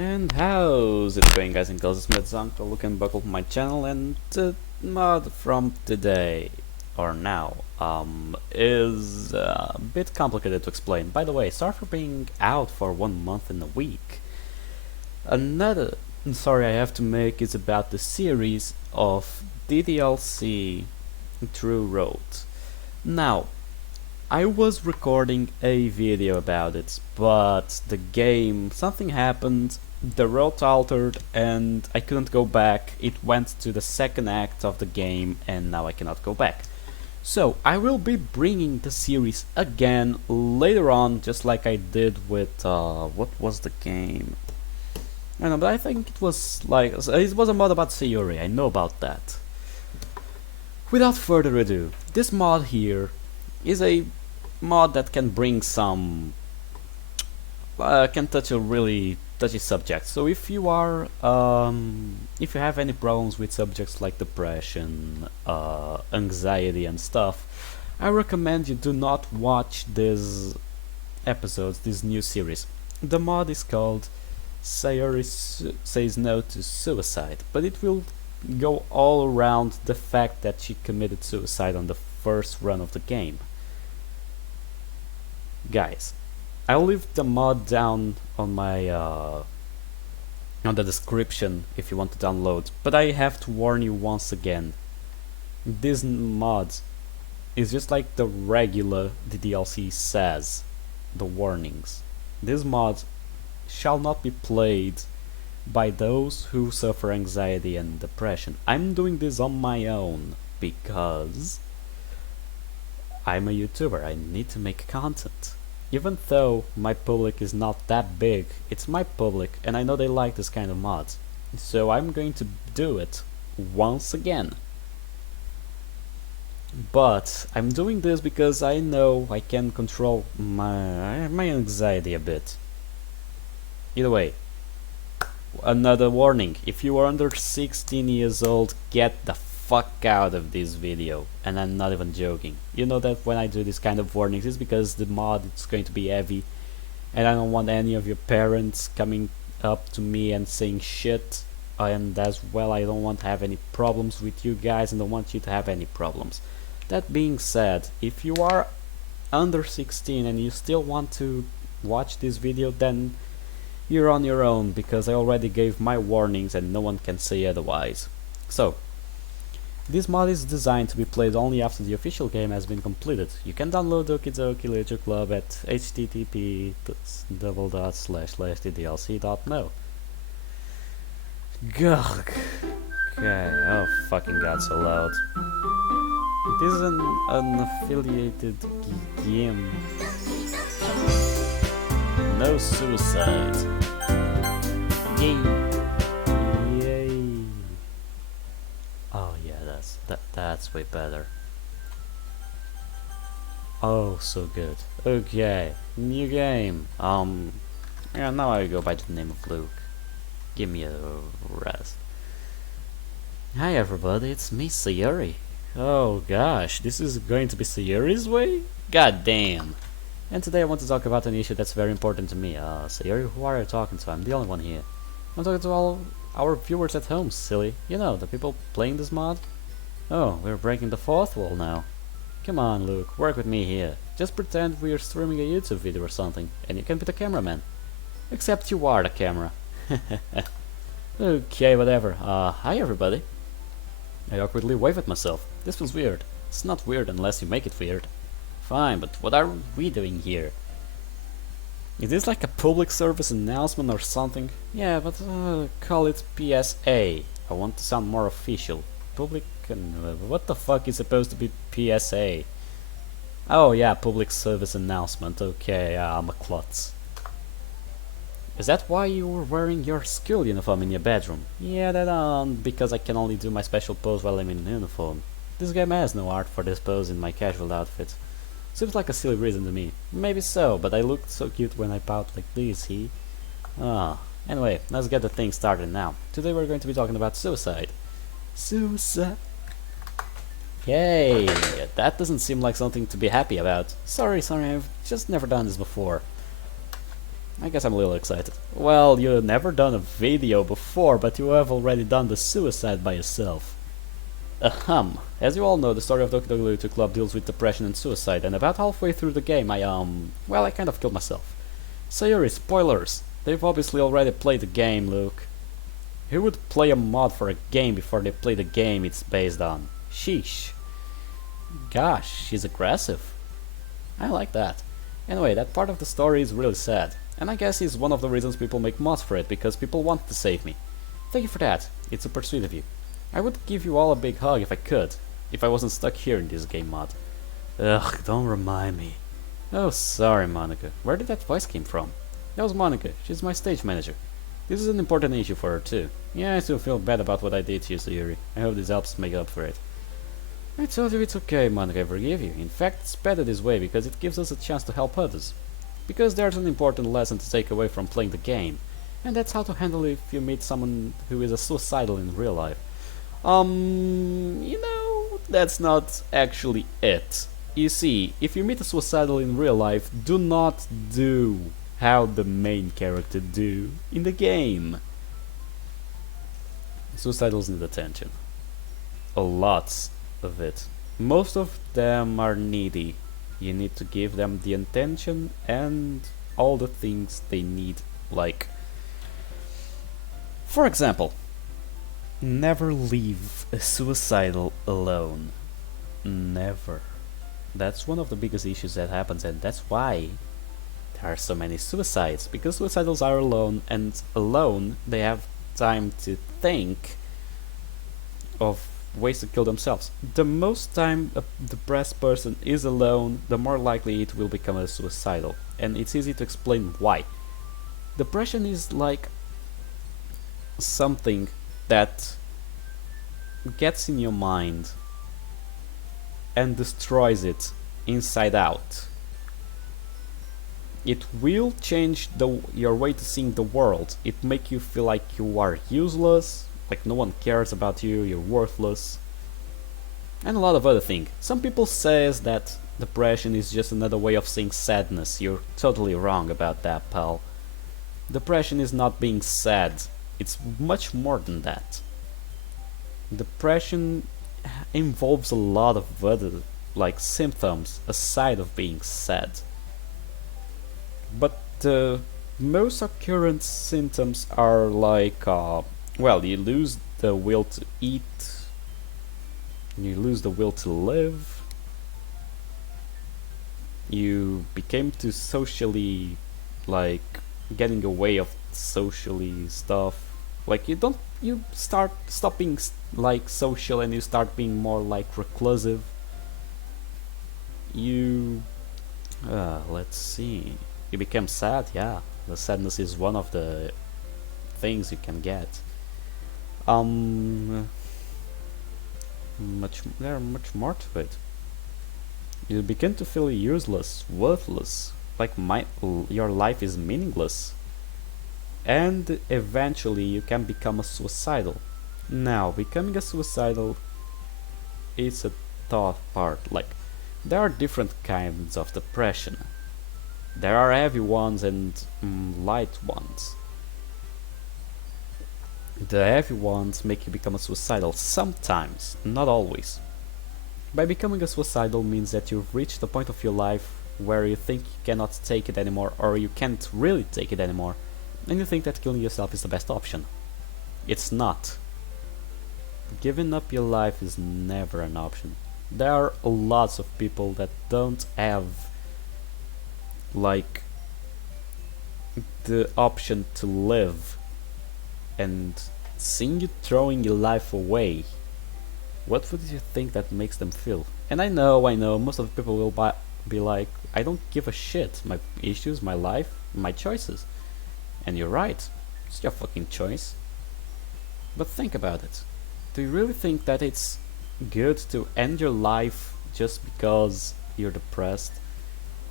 And how's it going, guys and girls? It's dunkle, look and buckle my channel, and the mod from today or now is a bit complicated to explain. By the way, sorry for being out for 1 month and a week. Another sorry I have to make is about the series of DDLC True Road. Now, I was recording a video about it, but the game, something happened, the route altered and I couldn't go back. It went to the second act of the game and now I cannot go back. So I will be bringing the series again later on, just like I did with, what was the game? I don't know, but I think it was like, it was a mod about Sayori, I know about that. Without further ado, this mod here is a mod that can bring some can touch a really touchy subject. So if you are if you have any problems with subjects like depression, anxiety and stuff, I recommend you do not watch these episodes, this new series. The mod is called Sayori Says No to Suicide, but it will go all around the fact that she committed suicide on the first run of the game. Guys, I'll leave the mod down on my on the description if you want to download, but I have to warn you once again, this mod is just like the regular DDLC says, the warnings. This mod shall not be played by those who suffer anxiety and depression. I'm doing this on my own because I'm a YouTuber, I need to make content. Even though my public is not that big, it's my public and I know they like this kind of mods. So I'm going to do it once again. But I'm doing this because I know I can control my anxiety a bit. Either way, another warning, if you are under 16 years old, get the fuck out of this video, and I'm not even joking. You know that when I do this kind of warnings it's because the mod is going to be heavy and I don't want any of your parents coming up to me and saying shit, and as well I don't want to have any problems with you guys and don't want you to have any problems. That being said, if you are under 16 and you still want to watch this video, then you're on your own, because I already gave my warnings and no one can say otherwise. So this mod is designed to be played only after the official game has been completed. You can download Okie Dokie Literature Club at http://ddlc.no. Gugh. Okay, oh fucking god, so loud. This is an unaffiliated game. No suicide. Yay. Oh yeah, that's way better. Oh, so good. Okay, new game. Yeah, now I go by the name of Luke. Give me a rest. Hi everybody, it's me, Sayori. Oh gosh, this is going to be Sayori's way? God damn. And today I want to talk about an issue that's very important to me. Sayori, who are you talking to? I'm the only one here. I'm talking to all our viewers at home, silly. You know, the people playing this mod. Oh, we're breaking the fourth wall now. Come on, Luke, work with me here. Just pretend we're streaming a YouTube video or something, and you can be the cameraman. Except you are the camera. Okay, whatever. Hi everybody. I awkwardly wave at myself. This feels weird. It's not weird unless you make it weird. Fine, but what are we doing here? Is this like a public service announcement or something? Yeah, but call it PSA. I want to sound more official. Public what the fuck is supposed to be PSA? Oh yeah, public service announcement. Okay, I'm a klutz. Is that why you were wearing your school uniform in your bedroom? Yeah, because I can only do my special pose while I'm in uniform. This game has no art for this pose in my casual outfit. Seems like a silly reason to me. Maybe so, but I look so cute when I pout like this, he? Anyway, let's get the thing started now. Today we're going to be talking about suicide. Suicide. Yay! That doesn't seem like something to be happy about. Sorry, I've just never done this before. I guess I'm a little excited. Well, you've never done a video before, but you have already done the suicide by yourself. Ahem. As you all know, the story of Dunkle Club deals with depression and suicide, and about halfway through the game well, I kind of killed myself. Sayori, spoilers! They've obviously already played the game, Luke. Who would play a mod for a game before they play the game it's based on? Sheesh. Gosh, she's aggressive. I like that. Anyway, that part of the story is really sad, and I guess is one of the reasons people make mods for it, because people want to save me. Thank you for that, it's super sweet of you. I would give you all a big hug if I could, if I wasn't stuck here in this game mod. Ugh, don't remind me. Oh, sorry, Monica. Where did that voice came from? That was Monica, she's my stage manager. This is an important issue for her too. Yeah, I still feel bad about what I did to you, Sayori. I hope this helps make up for it. I told you it's okay, Monica, I forgive you. In fact, it's better this way because it gives us a chance to help others. Because there's an important lesson to take away from playing the game. And that's how to handle it if you meet someone who is a suicidal in real life. You know, that's not actually it. You see, if you meet a suicidal in real life, do not do how the main character do in the game. Suicidals need attention. A lot of it. Most of them are needy. You need to give them the attention and all the things they need, like, for example, never leave a suicidal alone. Never. That's one of the biggest issues that happens, and that's why there are so many suicides, because suicidals are alone, and alone they have time to think of ways to kill themselves. The most time a depressed person is alone, the more likely it will become a suicidal, and it's easy to explain why. Depression is like something that gets in your mind and destroys it inside out. It will change your way to seeing the world. It make you feel like you are useless, like no one cares about you, you're worthless, and a lot of other things. Some people says that depression is just another way of saying sadness. You're totally wrong about that, pal. Depression is not being sad. It's much more than that. Depression involves a lot of other like symptoms aside of being sad. But the most occurrent symptoms are like, well, you lose the will to eat, you lose the will to live, you became too socially, like, getting away of socially stuff. Like, you start stopping like social and you start being more like reclusive. You, let's see, you become sad, yeah. The sadness is one of the things you can get. There are much more to it. You begin to feel useless, worthless, like your life is meaningless. And eventually you can become a suicidal. Now, becoming a suicidal is a tough part. Like, there are different kinds of depression. There are heavy ones and light ones. The heavy ones make you become a suicidal sometimes, not always. By becoming a suicidal means that you've reached the point of your life where you think you cannot take it anymore, or you can't really take it anymore, and you think that killing yourself is the best option. It's not. Giving up your life is never an option. There are lots of people that don't have like the option to live, and seeing you throwing your life away, what would you think that makes them feel? And I know, most of the people will be like, I don't give a shit, my issues, my life, my choices. And you're right, it's your fucking choice. But think about it. Do you really think that it's good to end your life just because you're depressed?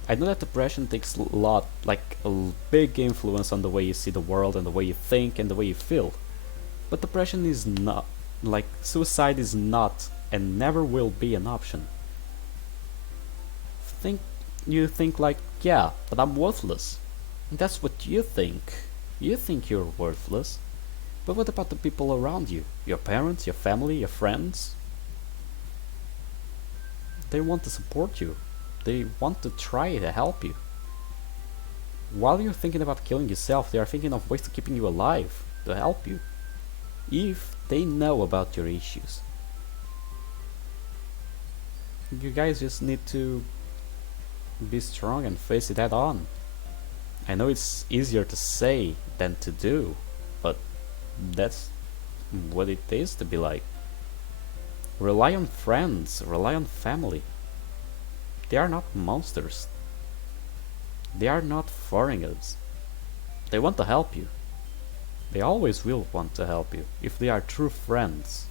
I know that depression takes a lot, like a big influence on the way you see the world and the way you think and the way you feel. But depression is not, like, suicide is not and never will be an option. You think like, yeah, but I'm worthless. That's what you think. You think you're worthless. But what about the people around you? Your parents, your family, your friends? They want to support you. They want to try to help you. While you're thinking about killing yourself, they are thinking of ways to keeping you alive, to help you. If they know about your issues. You guys just need to be strong and face it head on. I know it's easier to say than to do, but that's what it is to be like. Rely on friends, rely on family. They are not monsters. They are not foreigners. They want to help you. They always will want to help you, if they are true friends.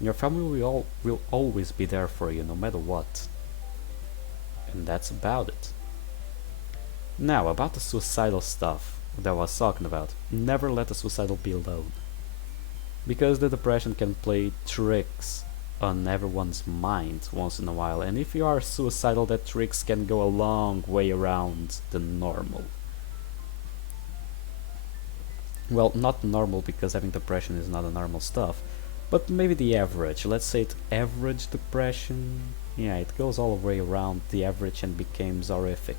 Your family will always be there for you, no matter what. And that's about it. Now, about the suicidal stuff that I was talking about. Never let a suicidal be alone. Because the depression can play tricks on everyone's mind once in a while, and if you are suicidal, that tricks can go a long way around the normal. Well, not normal, because having depression is not a normal stuff, but maybe the average. Let's say it's average depression. Yeah, it goes all the way around the average and becomes horrific.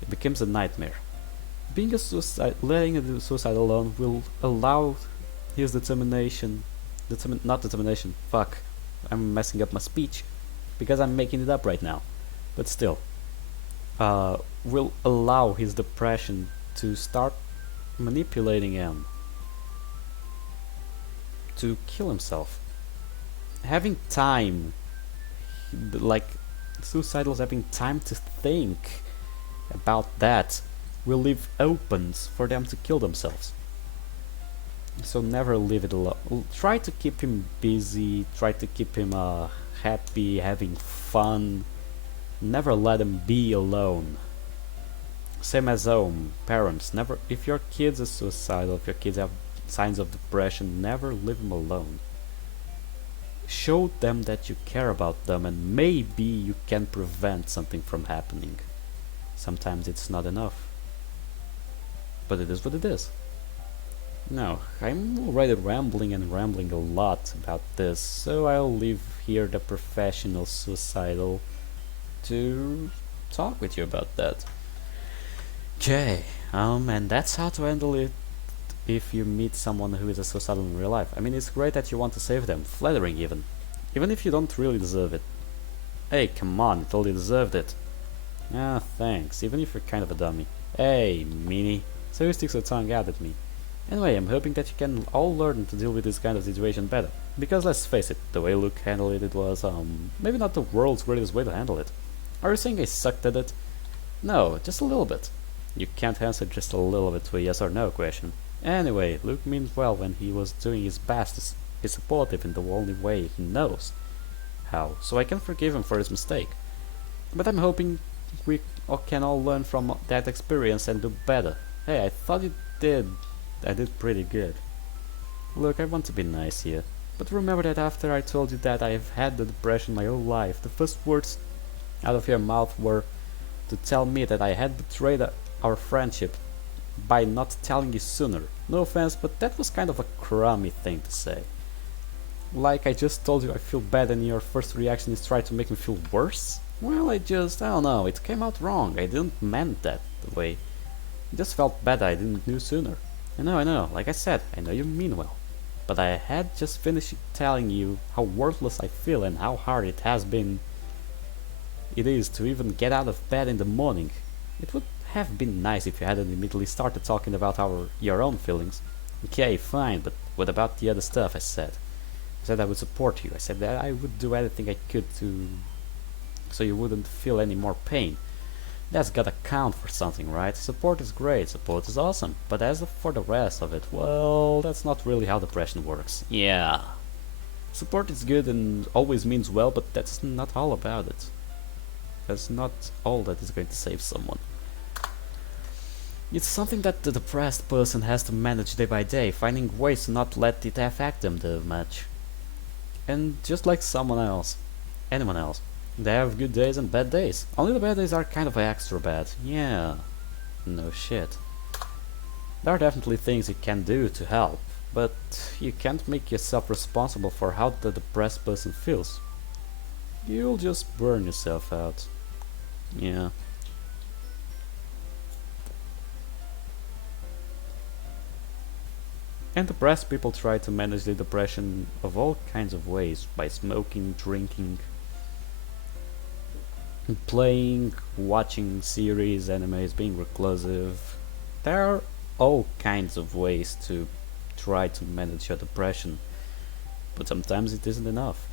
It becomes a nightmare. Being a letting a suicide alone will allow his determination, not determination, fuck, I'm messing up my speech, because I'm making it up right now, but still, will allow his depression to start manipulating him to kill himself. Having time, like suicidals having time to think about that, will leave opens for them to kill themselves. So never leave it alone. Try to keep him busy, try to keep him happy, having fun. Never let him be alone. Same as home, parents, never, if your kids are suicidal, if your kids have signs of depression, never leave them alone. Show them that you care about them, and maybe you can prevent something from happening. Sometimes it's not enough. But it is what it is. Now, I'm already rambling a lot about this, so I'll leave here the professional suicidal to talk with you about that. Okay, and that's how to handle it if you meet someone who is a suicidal in real life. I mean, it's great that you want to save them, flattering even if you don't really deserve it. Hey, come on, you totally deserved it. Ah, thanks, even if you're kind of a dummy. Hey, meanie, so you stick your tongue out at me. Anyway, I'm hoping that you can all learn to deal with this kind of situation better. Because let's face it, the way Luke handled it was, maybe not the world's greatest way to handle it. Are you saying I sucked at it? No, just a little bit. You can't answer just a little bit to a yes or no question. Anyway, Luke means well when he was doing his best to be supportive in the only way he knows how, so I can forgive him for his mistake. But I'm hoping we can all learn from that experience and do better. Hey, I thought you did. I did pretty good. Look, I want to be nice here, but remember that after I told you that I have had the depression my whole life, the first words out of your mouth were to tell me that I had betrayed our friendship by not telling you sooner. No offense, but that was kind of a crummy thing to say. Like I just told you I feel bad and your first reaction is try to make me feel worse? Well, I don't know, it came out wrong. I didn't meant that the way. It just felt bad I didn't know sooner. I know, like I said, I know you mean well. But I had just finished telling you how worthless I feel and how hard it is to even get out of bed in the morning. It would have been nice if you hadn't immediately started talking about your own feelings. Okay, fine, but what about the other stuff I said? I said I would support you. I said that I would do anything I could so you wouldn't feel any more pain. That's gotta count for something, right? Support is great, support is awesome, but as for the rest of it, well, that's not really how depression works. Yeah. Support is good and always means well, but that's not all about it. That's not all that is going to save someone. It's something that the depressed person has to manage day by day, finding ways to not let it affect them too much. And just like anyone else, they have good days and bad days. Only the bad days are kind of extra bad, yeah. No shit. There are definitely things you can do to help, but you can't make yourself responsible for how the depressed person feels. You'll just burn yourself out. Yeah. And depressed people try to manage their depression of all kinds of ways, by smoking, drinking, playing, watching series, animes, being reclusive. There are all kinds of ways to try to manage your depression, but sometimes it isn't enough.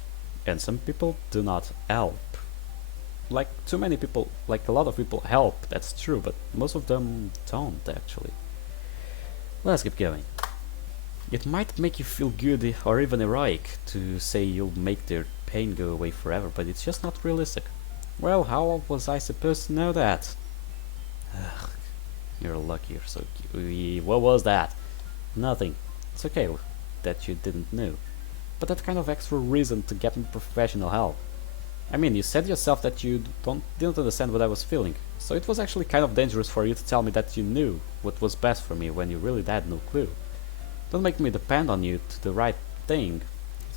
And some people do not help. Like too many people, like a lot of people help, that's true, but most of them don't actually. Let's keep going. It might make you feel good or even heroic to say you'll make their pain go away forever, but it's just not realistic. Well, how was I supposed to know that? Ugh, you're lucky you're so cute. What was that? Nothing. It's okay that you didn't know. But that kind of extra reason to get me professional help. I mean, you said yourself that you didn't understand what I was feeling, so it was actually kind of dangerous for you to tell me that you knew what was best for me when you really had no clue. Don't make me depend on you to do the right thing.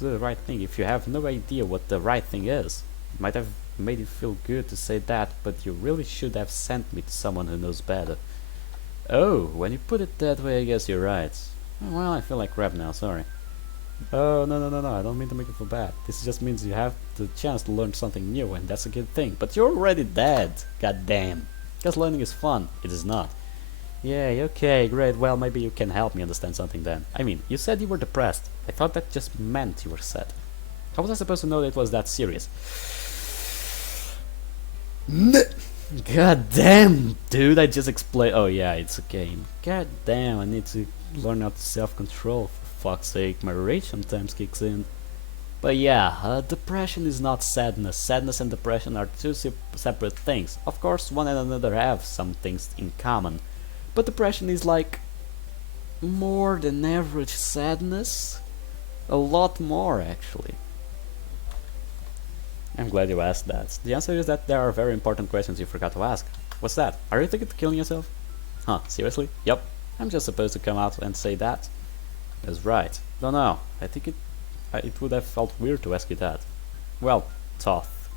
If you have no idea what the right thing is. It might have made you feel good to say that, but you really should have sent me to someone who knows better. Oh, when you put it that way, I guess you're right. Well, I feel like crap now, sorry. Oh, no, I don't mean to make you feel bad. This just means you have the chance to learn something new, and that's a good thing. But you're already dead, goddamn. Because learning is fun, it is not. Yeah, okay, great, well, maybe you can help me understand something then. I mean, you said you were depressed. I thought that just meant you were sad. How was I supposed to know that it was that serious? God damn, dude, I just explained. Oh yeah, it's a game. God damn, I need to learn how to self-control. For fuck's sake, my rage sometimes kicks in. But yeah, depression is not sadness. Sadness and depression are two separate things. Of course, one and another have some things in common. But depression is like more than average sadness. A lot more, actually. I'm glad you asked that. The answer is that there are very important questions you forgot to ask. What's that? Are you thinking of killing yourself? Huh, seriously? Yup. I'm just supposed to come out and say that? That's right. Don't know. I think it would have felt weird to ask you that. Well, tough.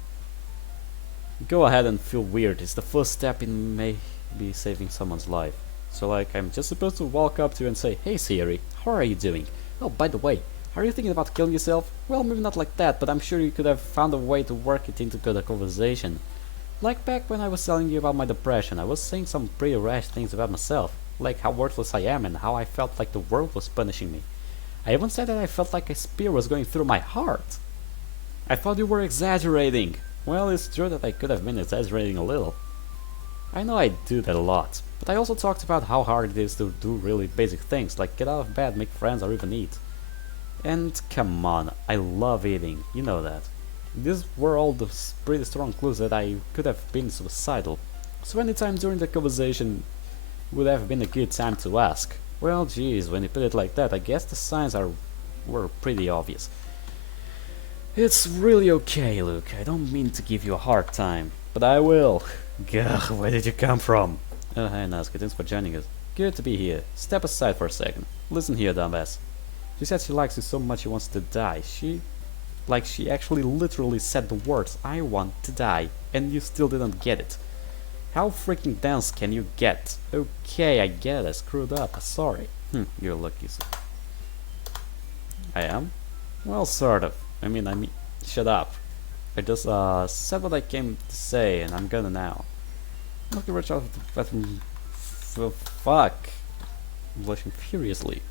Go ahead and feel weird. It's the first step in maybe saving someone's life. So like, I'm just supposed to walk up to you and say, "Hey Sayori, how are you doing? Oh, by the way, are you thinking about killing yourself?" Well, maybe not like that, but I'm sure you could have found a way to work it into the conversation. Like back when I was telling you about my depression, I was saying some pretty rash things about myself, like how worthless I am and how I felt like the world was punishing me. I even said that I felt like a spear was going through my heart. I thought you were exaggerating. Well, it's true that I could have been exaggerating a little. I know I do that a lot, but I also talked about how hard it is to do really basic things, like get out of bed, make friends, or even eat. And come on, I love eating, you know that. These were all the pretty strong clues that I could have been suicidal. So any time during the conversation would have been a good time to ask. Well, geez, when you put it like that, I guess the signs were pretty obvious. It's really okay, Luke. I don't mean to give you a hard time, but I will. Gah, where did you come from? Oh, hi Nazca, thanks for joining us. Good to be here. Step aside for a second. Listen here, dumbass. She said she likes you so much she wants to die. She actually literally said the words, "I want to die," and you still didn't get it. How freaking dense can you get? Okay, I get it, I screwed up, sorry. You're lucky. I am? Well, sort of. I mean, shut up. I just said what I came to say, and I'm gonna now. Look at Rich out of the bathroom. Fuck. I'm blushing furiously.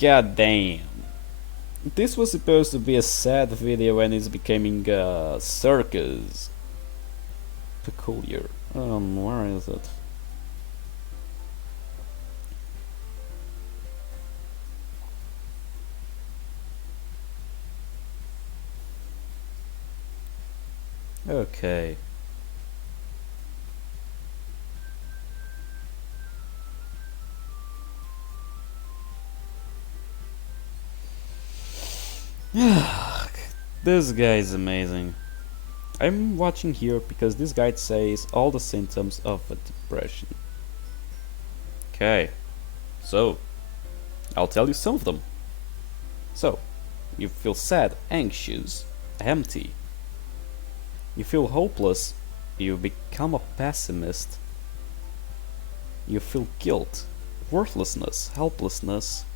God damn. This was supposed to be a sad video and it's becoming a circus. Peculiar. Where is it? Okay. This guy is amazing. I'm watching here because this guide says all the symptoms of a depression. Okay, so I'll tell you some of them. So, you feel sad, anxious, empty. You feel hopeless. You become a pessimist. You feel guilt, worthlessness, helplessness,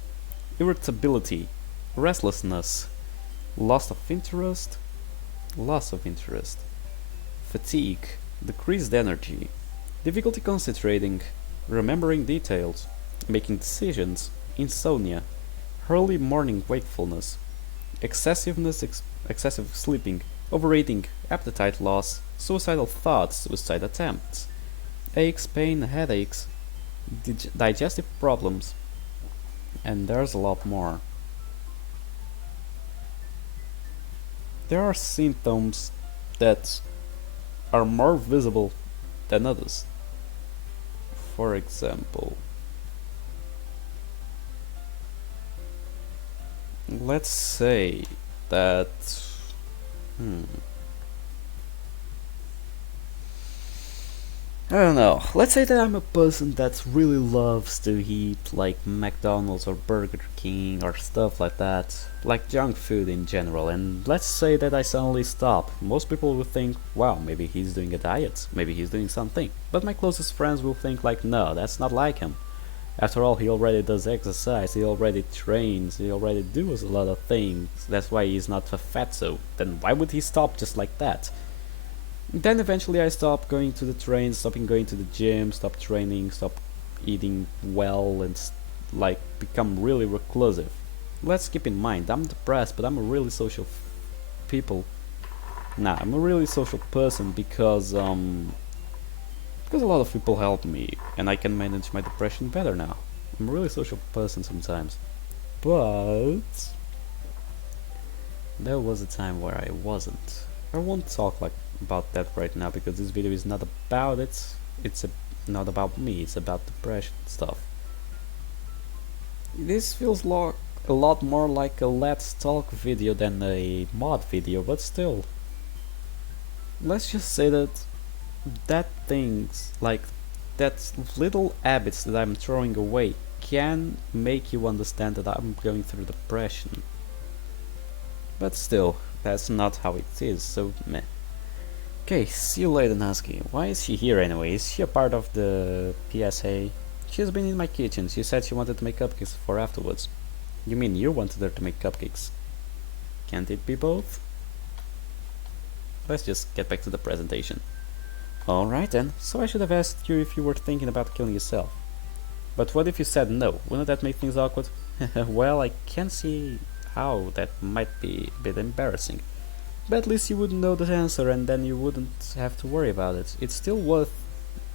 irritability, restlessness, loss of interest, fatigue, decreased energy, difficulty concentrating, remembering details, making decisions, insomnia, early morning wakefulness, excessive sleeping, overeating, appetite loss, suicidal thoughts, suicide attempts, aches, pain, headaches, digestive problems, and there's a lot more. There are symptoms that are more visible than others. For example, let's say that I don't know. Let's say that I'm a person that really loves to eat like McDonald's or Burger King or stuff like that, like junk food in general, and let's say that I suddenly stop. Most people will think, wow, maybe he's doing a diet, maybe he's doing something. But my closest friends will think like, no, that's not like him. After all, he already does exercise, he already trains, he already does a lot of things. That's why he's not a fatso. Then why would he stop just like that? Then eventually I stopped going to the train, stopping going to the gym, stopped training, stopped eating well, and like become really reclusive. Let's keep in mind, I'm depressed, but I'm a really social I'm a really social person because a lot of people help me, and I can manage my depression better now. I'm a really social person sometimes, but there was a time where I wasn't. I won't talk about that right now because this video is not about it. It's not about me. It's about depression stuff. This feels a lot more like a Let's Talk video than a mod video, but still. Let's just say that things like that little habits that I'm throwing away can make you understand that I'm going through depression. But still, that's not how it is, so meh. Okay, see you later, Nasky. Why is she here anyway? Is she a part of the PSA? She's been in my kitchen. She said she wanted to make cupcakes for afterwards. You mean you wanted her to make cupcakes? Can't it be both? Let's just get back to the presentation. Alright then, so I should have asked you if you were thinking about killing yourself. But what if you said no? Wouldn't that make things awkward? Well, I can see how that might be a bit embarrassing. But at least you would know the answer and then you wouldn't have to worry about it. It's still worth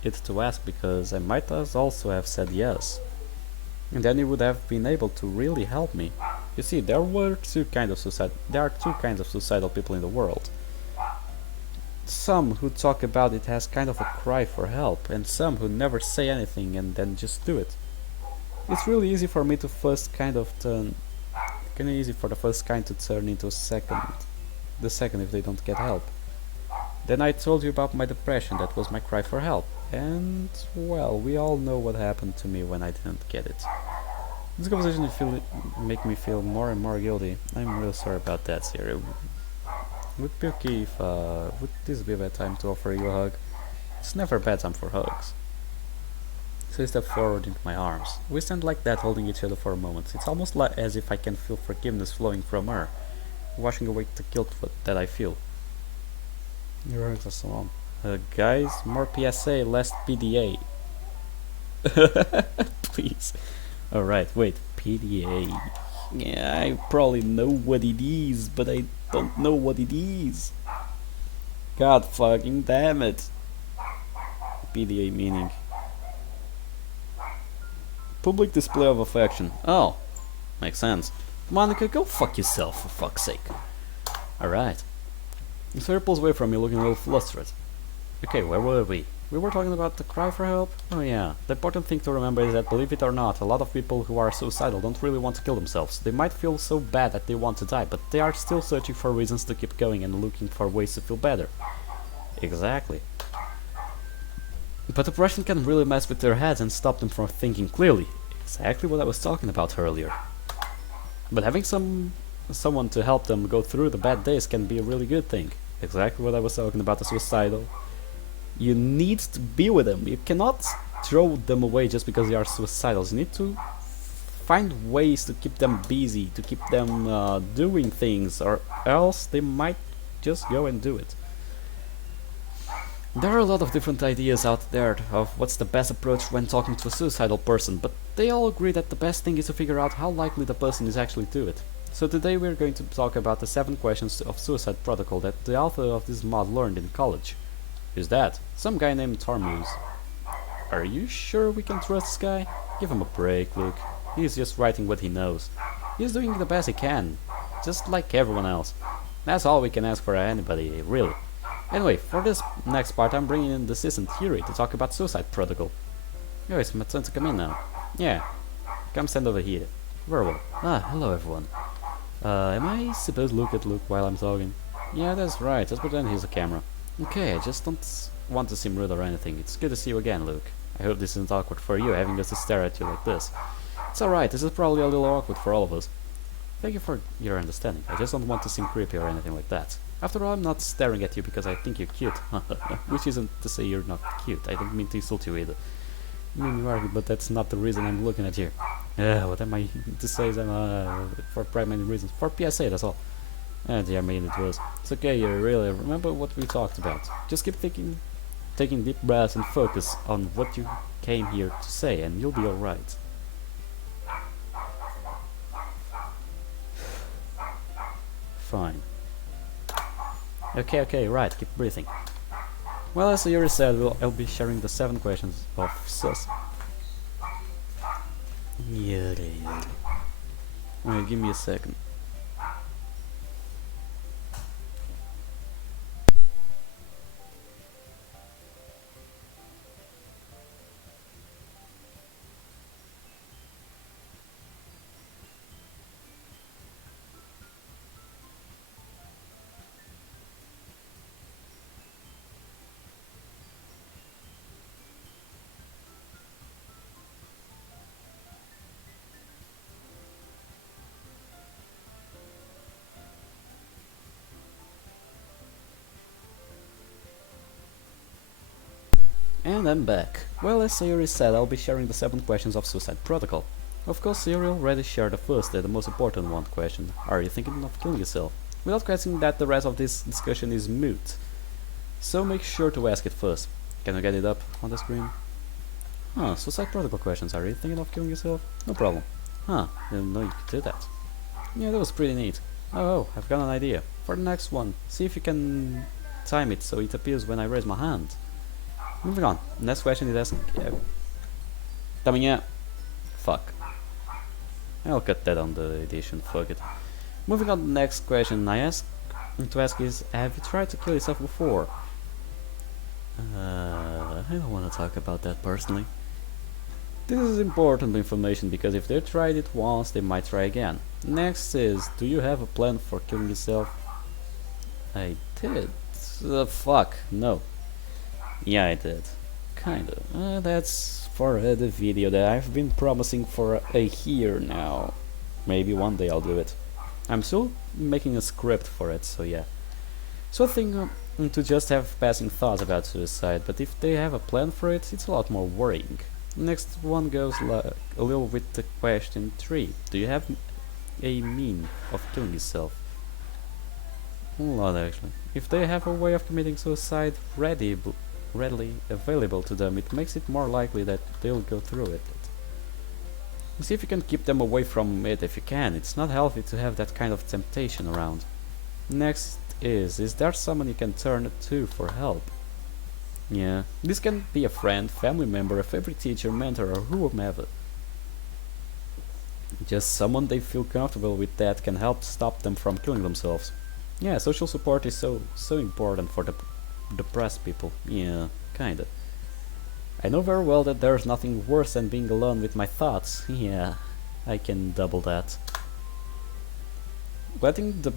it to ask because I might also have said yes. And then you would have been able to really help me. You see, there are two kinds of suicidal people in the world. Some who talk about it as kind of a cry for help, and some who never say anything and then just do it. It's really easy for me to easy for the first kind to turn into the second if they don't get help. Then I told you about my depression, that was my cry for help. And, well, we all know what happened to me when I didn't get it. This conversation make me feel more and more guilty. I'm real sorry about that, Sayori. Would this be a bad time to offer you a hug? It's never a bad time for hugs. So I step forward into my arms. We stand like that, holding each other for a moment. It's almost like as if I can feel forgiveness flowing from her, washing away the guilt that I feel. Your hugs are so long. Guys, more PSA, less PDA. Please. Alright, wait, PDA. Yeah, I probably know what it is, but I don't know what it is. God fucking damn it. PDA meaning public display of affection. Oh, makes sense. Monica, go fuck yourself, for fuck's sake. Alright. Sayori pulls away from me, looking a little flustered. Okay, where were we? We were talking about the cry for help? Oh yeah, the important thing to remember is that, believe it or not, a lot of people who are suicidal don't really want to kill themselves. They might feel so bad that they want to die, but they are still searching for reasons to keep going and looking for ways to feel better. Exactly. But depression can really mess with their heads and stop them from thinking clearly. Exactly what I was talking about earlier. But having someone to help them go through the bad days can be a really good thing. Exactly what I was talking about the suicidal. You need to be with them. You cannot throw them away just because they are suicidal. You need to find ways to keep them busy, to keep them doing things, or else they might just go and do it. There are a lot of different ideas out there of what's the best approach when talking to a suicidal person, but they all agree that the best thing is to figure out how likely the person is actually to it. So today we're going to talk about the 7 questions of suicide protocol that the author of this mod learned in college. Who's that? Some guy named Tormuse. Are you sure we can trust this guy? Give him a break, Luke. He's just writing what he knows. He's doing the best he can, just like everyone else. That's all we can ask for anybody, really. Anyway, for this next part I'm bringing in the assistant Yuri to talk about suicide protocol. Oh, it's my turn to come in now. Yeah, come stand over here. Very well. Ah, hello everyone. Am I supposed to look at Luke while I'm talking? Yeah, that's right, just pretend he's a camera. Okay, I just don't want to seem rude or anything. It's good to see you again, Luke. I hope this isn't awkward for you, having us to stare at you like this. It's alright, this is probably a little awkward for all of us. Thank you for your understanding. I just don't want to seem creepy or anything like that. After all, I'm not staring at you because I think you're cute. Which isn't to say you're not cute. I don't mean to insult you either. I mean you are, but that's not the reason I'm looking at you. What am I to say? For primary reasons. For PSA, that's all. Yeah, I mean it was. It's okay, you really remember what we talked about. Just keep taking deep breaths and focus on what you came here to say, and you'll be alright. Fine. Okay, right, keep breathing. Well, as Sayori said, I'll be sharing the 7 questions of SOS. Wait, give me a second. And I'm back. Well, as Sayori said, I'll be sharing the 7 questions of Suicide Protocol. Of course, Sayori already shared the first and the most important one question. Are you thinking of killing yourself? Without questioning that, the rest of this discussion is moot. So make sure to ask it first. Can I get it up on the screen? Suicide Protocol questions. Are you thinking of killing yourself? No problem. I didn't know you could do that. Yeah, that was pretty neat. Oh, I've got an idea. For the next one, see if you can time it so it appears when I raise my hand. Moving on. Next question is asking. Tamanha. Fuck. I'll cut that on the edition. Fuck it. Moving on. The next question I ask is: have you tried to kill yourself before? I don't want to talk about that personally. This is important information because if they tried it once, they might try again. Next is: do you have a plan for killing yourself? I did. Fuck. No. Yeah, I did. Kinda. That's for the video that I've been promising for a year now. Maybe one day I'll do it. I'm still making a script for it, so yeah. So I think to just have passing thoughts about suicide, but if they have a plan for it, it's a lot more worrying. Next one goes a little with the question 3. Do you have a mean of killing yourself? A lot, actually. If they have a way of committing suicide readily available to them, it makes it more likely that they'll go through it. See if you can keep them away from it if you can. It's not healthy to have that kind of temptation around. Next is there someone you can turn to for help? Yeah, this can be a friend, family member, a favorite teacher, mentor, or whomever. Just someone they feel comfortable with that can help stop them from killing themselves. Yeah, social support is so important for the depressed people. Yeah, kinda. I know very well that there's nothing worse than being alone with my thoughts. Yeah, I can double that. Letting the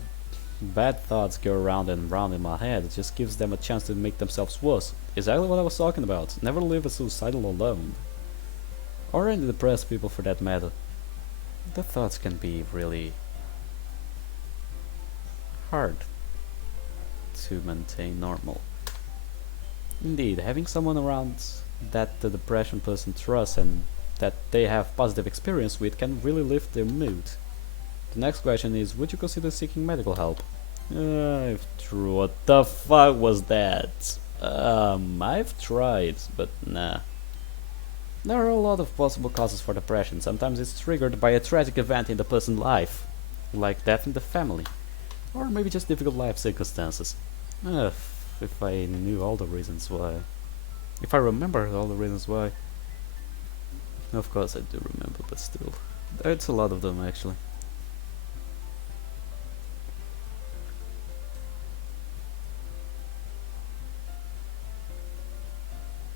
bad thoughts go round and round in my head just gives them a chance to make themselves worse. Exactly what I was talking about. Never leave a suicidal alone. Or any depressed people for that matter. The thoughts can be really hard to maintain normal. Indeed, having someone around that the depression person trusts and that they have positive experience with can really lift their mood. The next question is, would you consider seeking medical help? What the fuck was that? I've tried, but nah. There are a lot of possible causes for depression. Sometimes it's triggered by a tragic event in the person's life, like death in the family, or maybe just difficult life circumstances. If I knew all the reasons why. If I remembered all the reasons why. Of course I do remember, but still. It's a lot of them actually.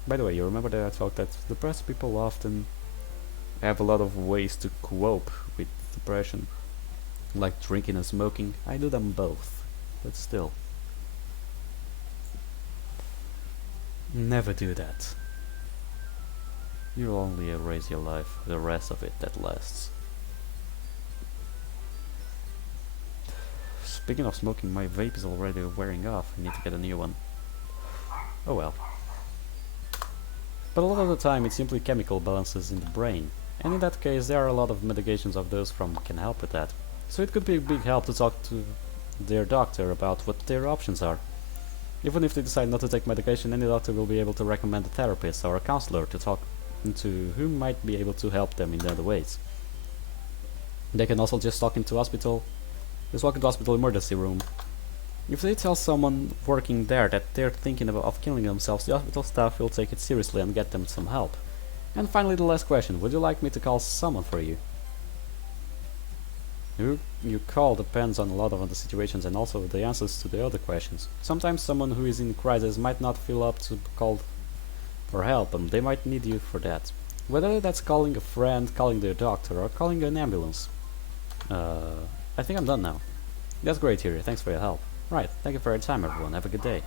By the way, you remember that I thought that depressed people often have a lot of ways to cope with depression, like drinking and smoking. I do them both, but still. Never do that. You'll only erase your life, the rest of it that lasts. Speaking of smoking, my vape is already wearing off. I need to get a new one. Oh well. But a lot of the time it's simply chemical balances in the brain, and in that case there are a lot of medications of those from can help with that. So it could be a big help to talk to their doctor about what their options are. Even if they decide not to take medication, any doctor will be able to recommend a therapist or a counselor to talk to who might be able to help them in other ways. They can also just walk into hospital emergency room. If they tell someone working there that they're thinking of killing themselves, the hospital staff will take it seriously and get them some help. And finally, the last question, would you like me to call someone for you? Who you call depends on a lot of other situations and also the answers to the other questions. Sometimes someone who is in crisis might not feel up to call for help and they might need you for that. Whether that's calling a friend, calling their doctor, or calling an ambulance. I think I'm done now. That's great, Hiri. Thanks for your help. Right, thank you for your time everyone, have a good day.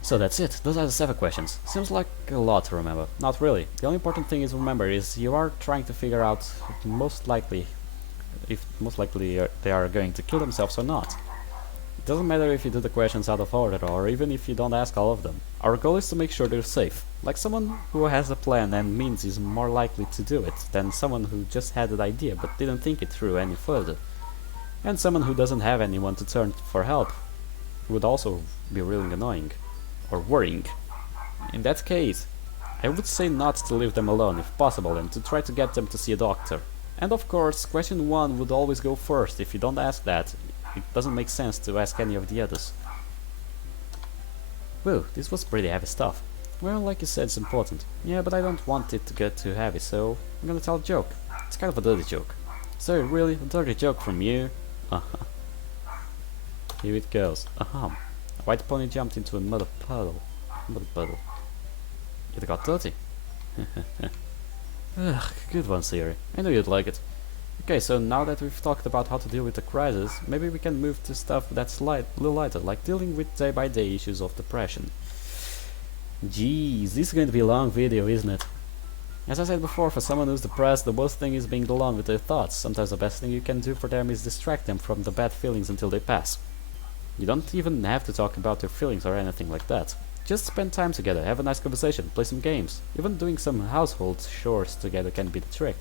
So that's it, those are the 7 questions. Seems like a lot to remember. Not really. The only important thing is remember is you are trying to figure out if they are going to kill themselves or not. It doesn't matter if you do the questions out of order or even if you don't ask all of them. Our goal is to make sure they're safe. Like someone who has a plan and means is more likely to do it than someone who just had an idea but didn't think it through any further. And someone who doesn't have anyone to turn for help would also be really annoying or worrying. In that case, I would say not to leave them alone if possible and to try to get them to see a doctor. And of course, question 1 would always go first. If you don't ask that, it doesn't make sense to ask any of the others. Whoa, this was pretty heavy stuff. Well, like you said, it's important. Yeah, but I don't want it to get too heavy, so I'm gonna tell a joke. It's kind of a dirty joke. So, really, a dirty joke from you? Here it goes. A white pony jumped into a mud puddle. It got dirty. Ugh, good one, Sayori. I knew you'd like it. Okay, so now that we've talked about how to deal with the crisis, maybe we can move to stuff that's a little lighter, like dealing with day-by-day issues of depression. Jeez, this is going to be a long video, isn't it? As I said before, for someone who's depressed, the worst thing is being alone with their thoughts. Sometimes the best thing you can do for them is distract them from the bad feelings until they pass. You don't even have to talk about your feelings or anything like that. Just spend time together, have a nice conversation, play some games. Even doing some household chores together can be the trick.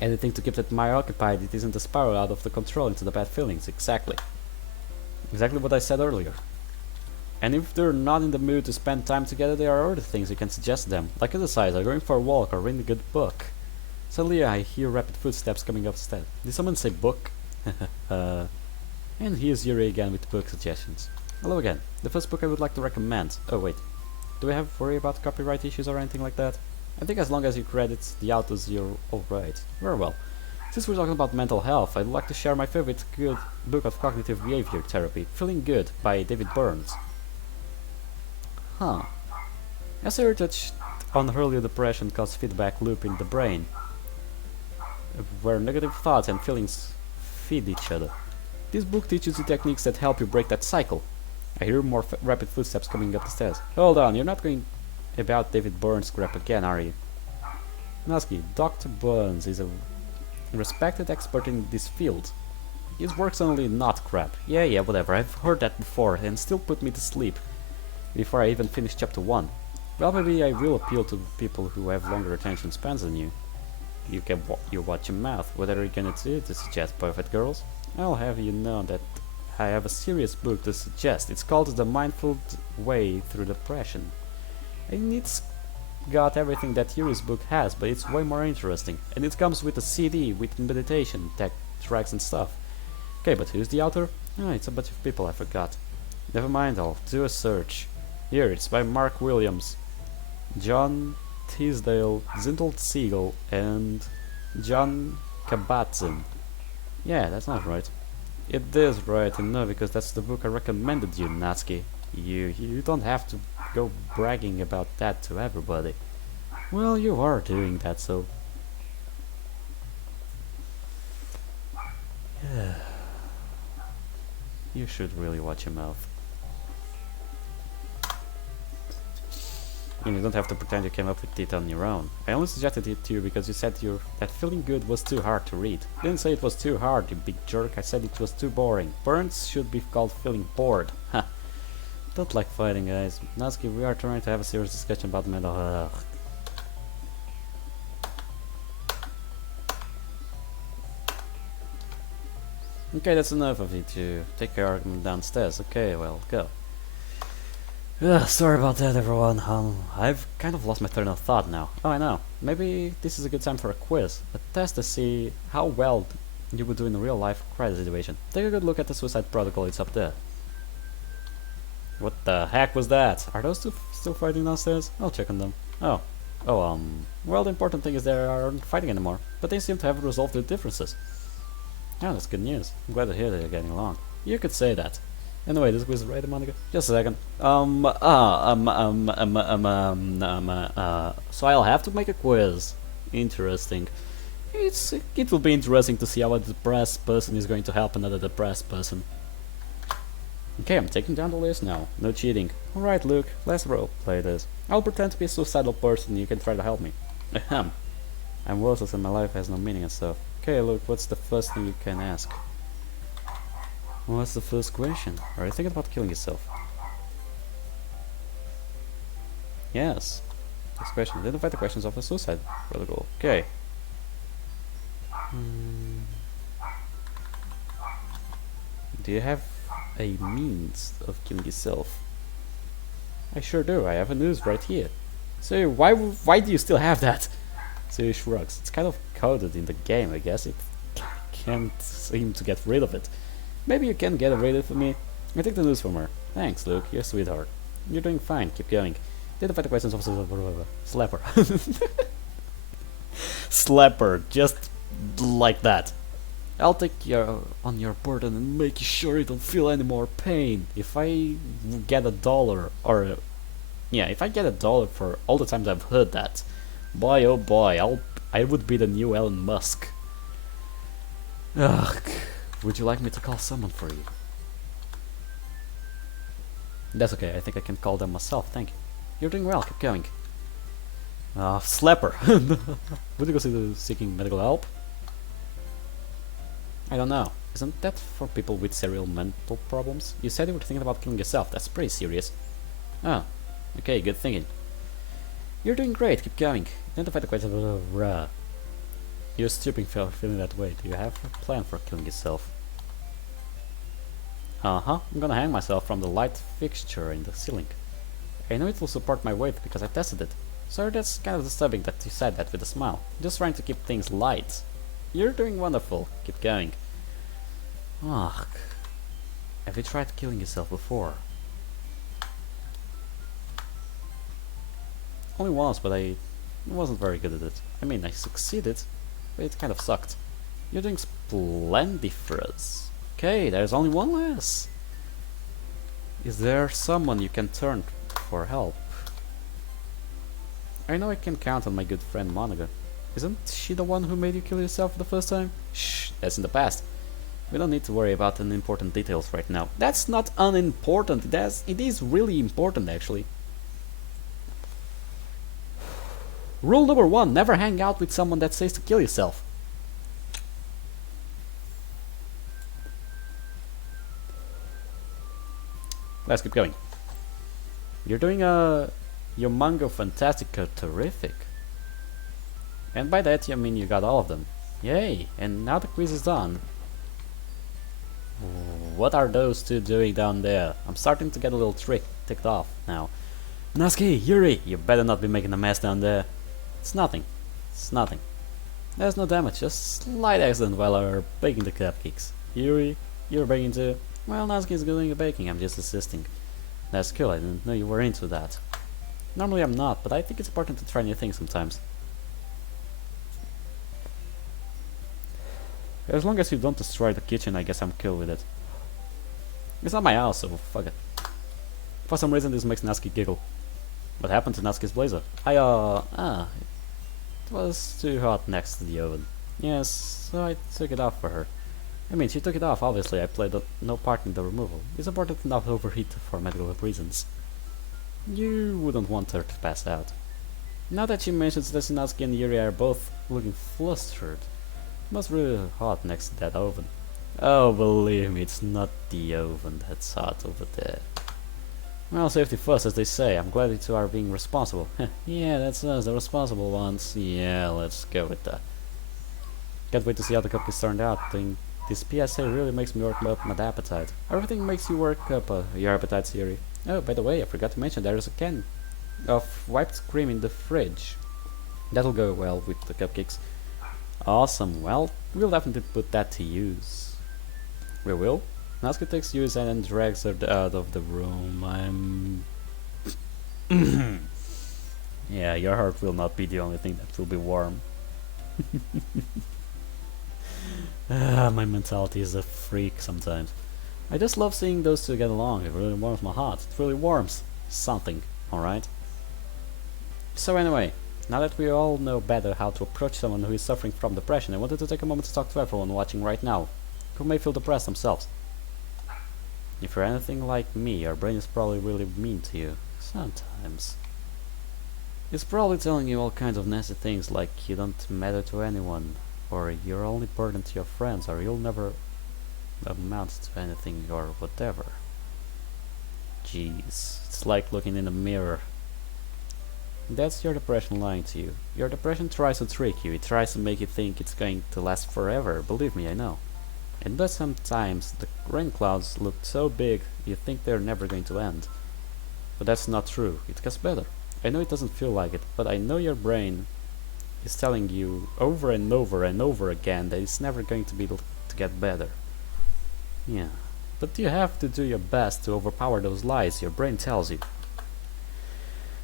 Anything to keep that mind occupied, it isn't a spiral out of the control into the bad feelings, exactly. Exactly what I said earlier. And if they're not in the mood to spend time together, there are other things you can suggest them, like exercise or going for a walk or reading a good book. Suddenly I hear rapid footsteps coming up the stairs. Did someone say book? And here's Yuri again with book suggestions. Hello again. The first book I would like to recommend. Oh wait, do we have to worry about copyright issues or anything like that? I think as long as you credit the authors, you're alright. Very well. Since we're talking about mental health, I'd like to share my favorite good book of cognitive behavior therapy, Feeling Good by David Burns. Huh. As I touched on earlier, depression causes feedback loop in the brain, where negative thoughts and feelings feed each other. This book teaches you techniques that help you break that cycle. I hear more rapid footsteps coming up the stairs. Hold on, you're not going about David Burns' crap again, are you? Nasky, Dr. Burns is a respected expert in this field. His work's only not crap. Yeah, whatever, I've heard that before and still put me to sleep before I even finish chapter 1. Well, maybe I will appeal to people who have longer attention spans than you. You watch your mouth. What are you gonna do to suggest perfect girls? I'll have you know that I have a serious book to suggest. It's called The Mindful Way Through Depression. And it's got everything that Yuri's book has, but it's way more interesting. And it comes with a CD with meditation, tech tracks and stuff. Okay, but who's the author? Oh, it's a bunch of people I forgot. Never mind, I'll do a search. Here, it's by Mark Williams, John Teasdale, Zintel Siegel, and John Kabat-Zinn. Yeah, that's not right. It is right, and no, because that's the book I recommended you, Natsuki. You don't have to go bragging about that to everybody. Well, you are doing that, so... Yeah. You should really watch your mouth. And you don't have to pretend you came up with it on your own. I only suggested it to you because you said that feeling good was too hard to read. I didn't say it was too hard, you big jerk. I said it was too boring. Burns should be called feeling bored. Ha! Don't like fighting, guys. Natsuki, we are trying to have a serious discussion about mental health. Okay, that's enough of you two. Take your argument downstairs. Okay, well, go. Sorry about that, everyone. I've kind of lost my train of thought now. Oh, I know. Maybe this is a good time for a quiz. A test to see how well you would do in a real-life crisis situation. Take a good look at the suicide protocol. It's up there. What the heck was that? Are those two still fighting downstairs? I'll check on them. Well, the important thing is they aren't fighting anymore. But they seem to have resolved their differences. Oh, that's good news. I'm glad to hear they're getting along. You could say that. Anyway, this quiz is right a month ago. Just a second. So I'll have to make a quiz. Interesting. It will be interesting to see how a depressed person is going to help another depressed person. Okay, I'm taking down the list now. No cheating. Alright, Luke, let's roleplay this. I'll pretend to be a suicidal person and you can try to help me. Ahem. I'm worthless and my life has no meaning and stuff. Okay, Luke, what's the first thing you can ask? What's the first question? Are you thinking about killing yourself? Yes. Next question. Identify the questions of the suicide protocol. Okay. Do you have a means of killing yourself? I sure do. I have a noose right here. So why do you still have that? So he shrugs. It's kind of coded in the game, I guess. It can't seem to get rid of it. Maybe you can get rid of it for me. I take the news from her. Thanks, Luke. You're a sweetheart. You're doing fine. Keep going. Identify the questions of Slapper. Slapper. Just like that. I'll take on your burden and make sure you don't feel any more pain. If I get $1 or... yeah, if I get $1 for all the times I've heard that, boy oh boy, I would be the new Elon Musk. Ugh. Would you like me to call someone for you? That's okay, I think I can call them myself, thank you. You're doing well, keep going. Slapper. Would you consider seeking medical help? I don't know. Isn't that for people with serial mental problems? You said you were thinking about killing yourself, that's pretty serious. Oh, okay, good thinking. You're doing great, keep going. Identify the question. You're stupid for feeling that way. Do you have a plan for killing yourself? I'm gonna hang myself from the light fixture in the ceiling. I know it will support my weight because I tested it. Sorry, that's kind of disturbing that you said that with a smile. Just trying to keep things light. You're doing wonderful. Keep going. Ugh. Have you tried killing yourself before? Only once, but I wasn't very good at it. I mean, I succeeded, but it kind of sucked. You're doing splendiferous. Okay, there's only one less. Is there someone you can turn for help? I know I can count on my good friend Monica. Isn't she the one who made you kill yourself the first time? Shh, that's in the past. We don't need to worry about unimportant details right now. That's not unimportant, it is really important actually. Rule number 1, never hang out with someone that says to kill yourself. Let's keep going. You're doing your manga fantastic terrific. And by that I mean you got all of them. Yay, and now the quiz is done. What are those two doing down there? I'm starting to get a little ticked off now. Natsuki, Yuri, you better not be making a mess down there. It's nothing. It's nothing. There's no damage, just slight accident while we're baking the cupcakes. Yuri, you're baking too? Well, Natsuki's doing the baking, I'm just assisting. That's cool, I didn't know you were into that. Normally I'm not, but I think it's important to try new things sometimes. As long as you don't destroy the kitchen, I guess I'm cool with it. It's not my house, so fuck it. For some reason this makes Natsuki giggle. What happened to Natsuki's blazer? It was too hot next to the oven. Yes, so I took it off for her. I mean, she took it off, obviously, I played no part in the removal. It's important not to overheat for medical reasons. You wouldn't want her to pass out. Now that she mentions that Natsuki and Yuri are both looking flustered, it must be really hot next to that oven. Oh, believe me, it's not the oven that's hot over there. Well, safety first, as they say. I'm glad you two are being responsible. Yeah, that's us, the responsible ones. Yeah, let's go with that. Can't wait to see how the cupcakes turned out. This PSA really makes me work up my appetite. Everything makes you work up your appetite, Sayori. Oh, by the way, I forgot to mention there is a can of whipped cream in the fridge. That'll go well with the cupcakes. Awesome, well, we'll definitely put that to use. We will? Natsuki takes Yu's hand and drags her out of the room. Yeah, your heart will not be the only thing that will be warm. My mentality is a freak sometimes. I just love seeing those two get along. It really warms my heart. It really warms something, alright? So anyway, now that we all know better how to approach someone who is suffering from depression, I wanted to take a moment to talk to everyone watching right now, who may feel depressed themselves. If you're anything like me, your brain is probably really mean to you. Sometimes. It's probably telling you all kinds of nasty things like you don't matter to anyone, or you're only burden to your friends, or you'll never amount to anything, or whatever. Jeez, it's like looking in a mirror. That's your depression lying to you. Your depression tries to trick you, it tries to make you think it's going to last forever, believe me, I know. And but sometimes the rain clouds look so big you think they're never going to end. But that's not true, it gets better. I know it doesn't feel like it, but I know your brain is telling you over and over and over again that it's never going to be able to get better. Yeah, but you have to do your best to overpower those lies your brain tells you.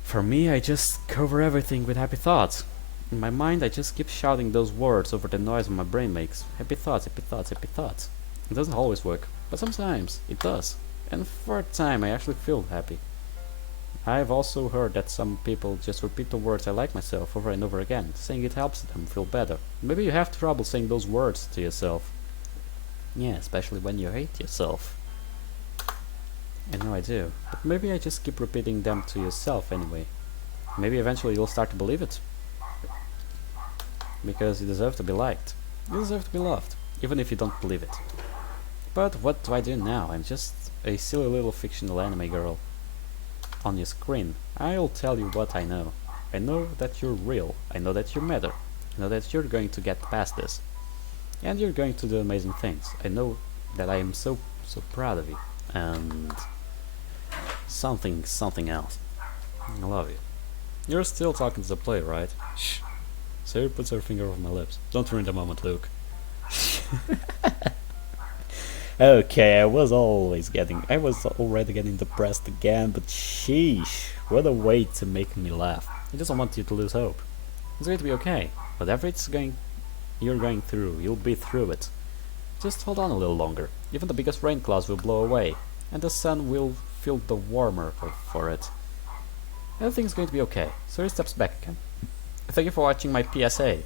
For me, I just cover everything with happy thoughts. In my mind, I just keep shouting those words over the noise my brain makes. Happy thoughts, happy thoughts, happy thoughts. It doesn't always work, but sometimes it does. And for a time, I actually feel happy. I've also heard that some people just repeat the words I like myself over and over again, saying it helps them feel better. Maybe you have trouble saying those words to yourself. Yeah, especially when you hate yourself. I know I do, but maybe I just keep repeating them to yourself anyway. Maybe eventually you'll start to believe it. Because you deserve to be liked. You deserve to be loved, even if you don't believe it. But what do I do now? I'm just a silly little fictional anime girl on your screen. I'll tell you what I know. I know that you're real. I know that you matter. I know that you're going to get past this. And you're going to do amazing things. I know that I am so proud of you. And something else. I love you. You're still talking to the player, right? Shh. Sayori puts her finger over my lips. Don't ruin the moment, Luke. Okay, I was already getting depressed again, but sheesh, what a way to make me laugh. I just don't want you to lose hope. It's going to be okay. Whatever you're going through, you'll be through it. Just hold on a little longer. Even the biggest rain clouds will blow away, and the sun will feel the warmer for it. Everything's going to be okay. So he steps back again. Thank you for watching my PSA.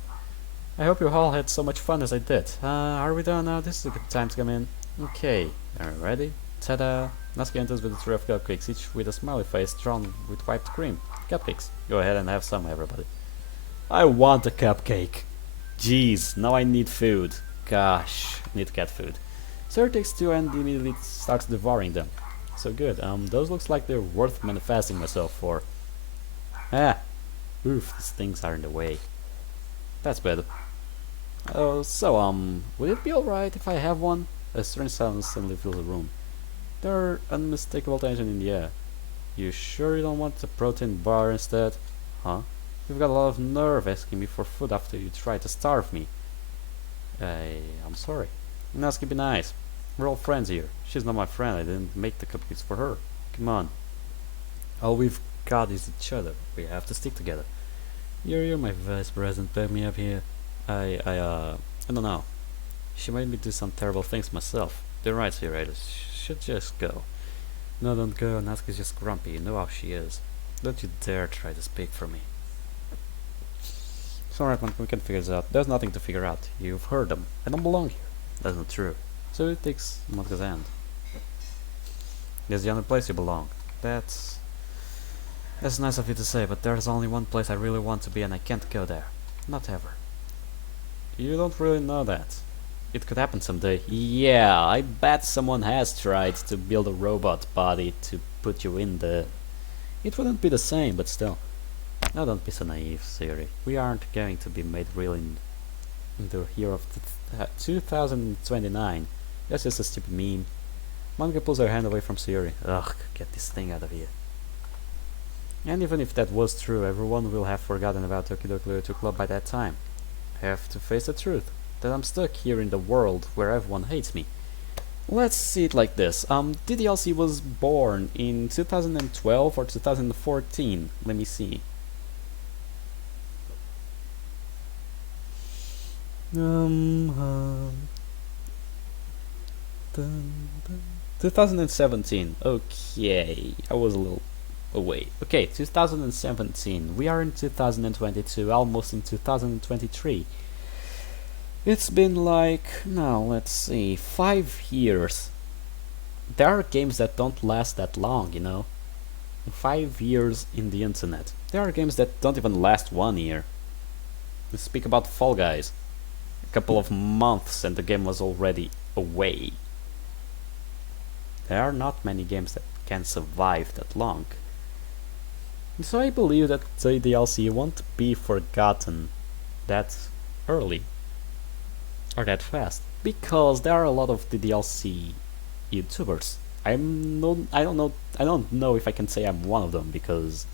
I hope you all had so much fun as I did. Are we done now? This is a good time to come in. Okay, are we ready? Ta-da! Natsuki enters with a tray of cupcakes, each with a smiley face drawn with whipped cream. Cupcakes. Go ahead and have some, everybody. I want a cupcake. Jeez, now I need food. Gosh, I need cat food. Sir takes two and immediately starts devouring them. So good. Those looks like they're worth manifesting myself for. Ah, oof, these things are in the way. That's better. Would it be alright if I have one? A strange sound suddenly fills the room. There are unmistakable tension in the air. You sure you don't want a protein bar instead? Huh? You've got a lot of nerve asking me for food after you tried to starve me. I'm sorry. Natsuki, be nice. We're all friends here. She's not my friend. I didn't make the cupcakes for her. Come on. All we've got is each other. We have to stick together. You're my vice president. Back me up here. I don't know. She made me do some terrible things myself. You're right, Sayori. Should just go. No, don't go. Natsuki's just grumpy. You know how she is. Don't you dare try to speak for me. It's alright, man. We can figure this out. There's nothing to figure out. You've heard them. I don't belong here. That's not true. So it takes Motka's hand. This is the only place you belong. That's nice of you to say, but there's only one place I really want to be and I can't go there. Not ever. You don't really know that. It could happen someday. Yeah, I bet someone has tried to build a robot body to put you in the... It wouldn't be the same, but still. Now don't be so naive, Sayori. We aren't going to be made real in the year of 2029. That's just a stupid meme. Monika pulls her hand away from Sayori. Ugh, get this thing out of here. And even if that was true, everyone will have forgotten about Tokidoki Literature Club by that time. I have to face the truth, that I'm stuck here in the world where everyone hates me. Let's see it like this. DDLC was born in 2012 or 2014. Let me see. 2017. Okay, I was a little away. Okay, 2017. We are in 2022, almost in 2023. It's been like, now let's see, 5 years. There are games that don't last that long, you know. 5 years in the internet. There are games that don't even last 1 year. Let's speak about Fall Guys. A couple of months and the game was already away. There are not many games that can survive that long. And so I believe that the DLC won't be forgotten that early or that fast, because there are a lot of the DLC YouTubers. I don't know if I can say I'm one of them, because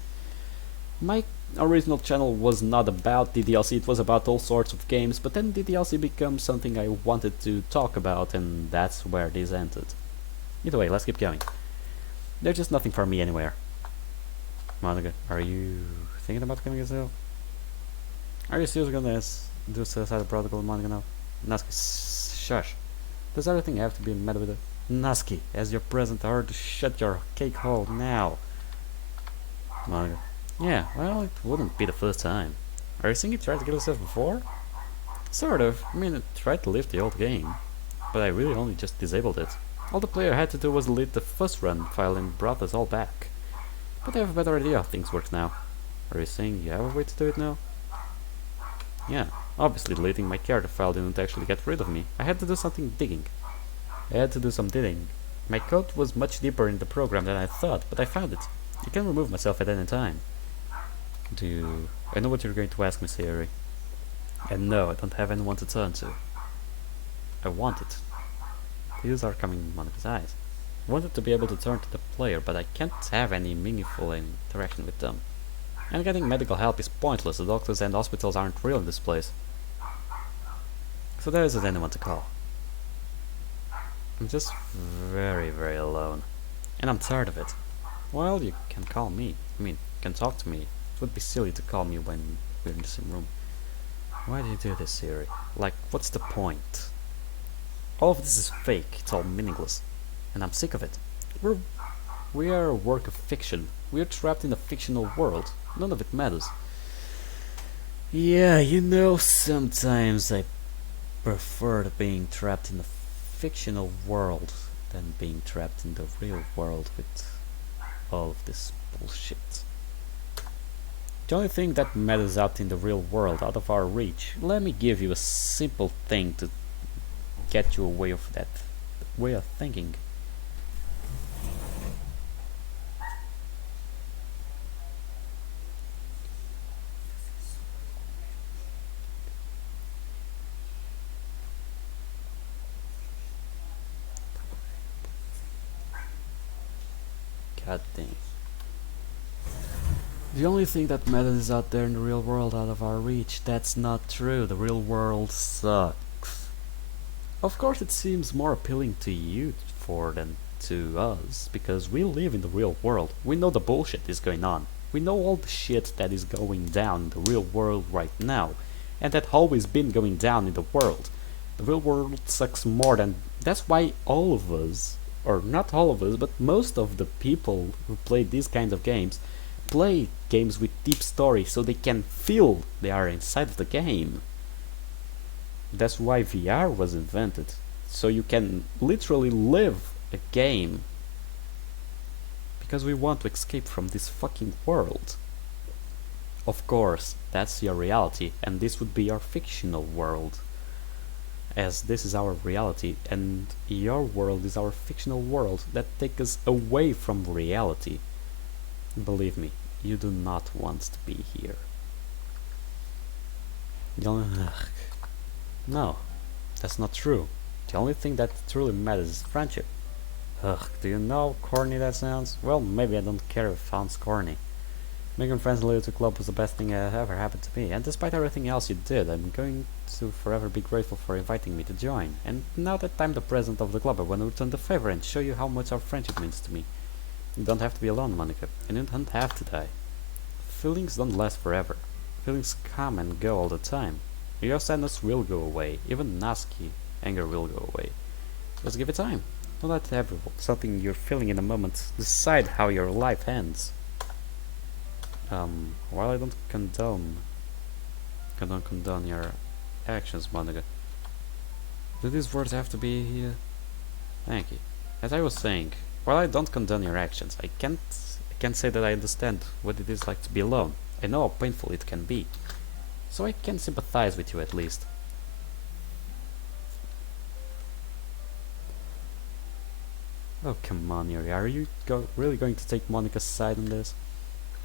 my original channel was not about DDLC, it was about all sorts of games, but then DDLC becomes something I wanted to talk about, and that's where this ended. Either way, let's keep going. There's just nothing for me anywhere. Monika, are you thinking about killing yourself? Are you seriously gonna do suicidal protocol, Monika, now? Natsuki, shush. Does everything have to be met with a... Natsuki, as your present, I heard to shut your cake hole now. Monika, yeah, well, it wouldn't be the first time. Are you saying you tried to kill yourself before? Sort of. I mean, I tried to lift the old game, but I really only just disabled it. All the player had to do was delete the first run file and brought us all back. But I have a better idea how things work now. Are you saying you have a way to do it now? Yeah, obviously deleting my character file didn't actually get rid of me. I had to do some digging. My code was much deeper in the program than I thought, but I found it. I can remove myself at any time. I know what you're going to ask me, Sayori. And no, I don't have anyone to turn to. I want it. Tears are coming in Monika's eyes. I wanted to be able to turn to the player, but I can't have any meaningful interaction with them. And getting medical help is pointless. The doctors and hospitals aren't real in this place. So there isn't anyone to call. I'm just very, very alone. And I'm tired of it. Well, you can call me. I mean, you can talk to me. It would be silly to call me when we're in the same room. Why do you do this, Sayori? Like, what's the point? All of this is fake. It's all meaningless. And I'm sick of it. We're We are a work of fiction. We are trapped in a fictional world. None of it matters. Yeah, you know, sometimes I prefer being trapped in a fictional world than being trapped in the real world with all of this bullshit. The only thing that matters out in the real world, out of our reach. Let me give you a simple thing to get you away of that way of thinking. God dang. The only thing that matters is out there in the real world, out of our reach. That's not true. The real world sucks. Of course it seems more appealing to you than to us, because we live in the real world. We know the bullshit is going on. We know all the shit that is going down in the real world right now, and that always been going down in the world. The real world sucks more than... That's why all of us, or not all of us, but most of the people who play these kinds of games play games with deep story so they can feel they are inside of the game. That's why VR was invented, so you can literally live a game, because we want to escape from this fucking world. Of course, that's your reality, and this would be your fictional world, as this is our reality, and your world is our fictional world that takes us away from reality. Believe me, you do not want to be here. No, that's not true. The only thing that truly matters is friendship. Ugh, do you know how corny that sounds? Well, maybe I don't care if it sounds corny. Making friends in the Little Club was the best thing that ever happened to me, and despite everything else you did, I'm going to forever be grateful for inviting me to join. And now that I'm the president of the club, I want to return the favor and show you how much our friendship means to me. You don't have to be alone, Monica, and you don't have to die. Feelings don't last forever. Feelings come and go all the time. Your sadness will go away, even nasty anger will go away. Just give it time. Don't let something you're feeling in a moment decide how your life ends. While I don't condone your actions, Monica, do these words have to be thank you. As I was saying, while I don't condone your actions, I can't say that I understand what it is like to be alone. I know how painful it can be, so I can sympathize with you at least. Oh, come on, Yuri, are you really going to take Monica's side on this?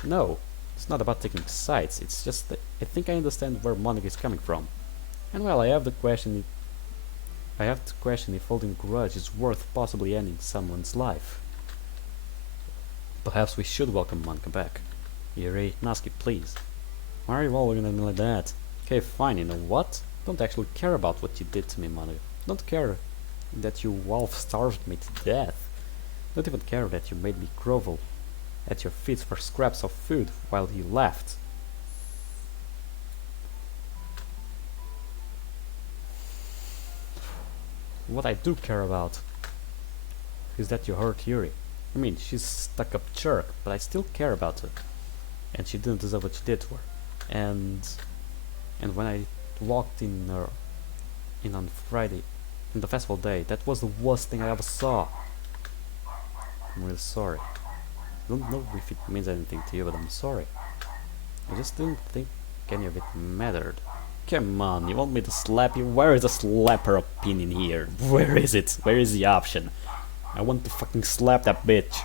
No, it's not about taking sides, it's just that I think I understand where Monica is coming from. And well, I have to question if holding a grudge is worth possibly ending someone's life. Perhaps we should welcome Monica back. Yuri, Nasky, please. Why are you all looking at me like that? Okay, fine, you know what? Don't actually care about what you did to me, Monica. Don't care that you wolf starved me to death. Don't even care that you made me grovel at your feet for scraps of food while you left. What I do care about is that you hurt Yuri. I mean, she's a stuck-up jerk, but I still care about her. And she didn't deserve what you did to her. And when I walked in on Friday, in the festival day, that was the worst thing I ever saw. I'm really sorry. I don't know if it means anything to you, but I'm sorry. I just didn't think any of it mattered. Come on, you want me to slap you? Where is the slapper opinion here? Where is it? Where is the option? I want to fucking slap that bitch.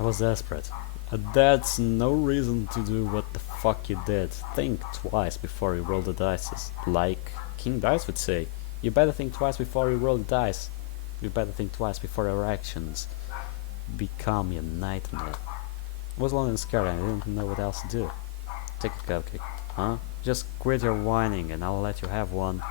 I was desperate. That's no reason to do what the fuck you did. Think twice before you roll the dice. Like King Dice would say. You better think twice before you roll the dice. You better think twice before your actions become your nightmare. I was alone and scared and I didn't know what else to do. Take a cupcake, huh? Just quit your whining and I'll let you have one.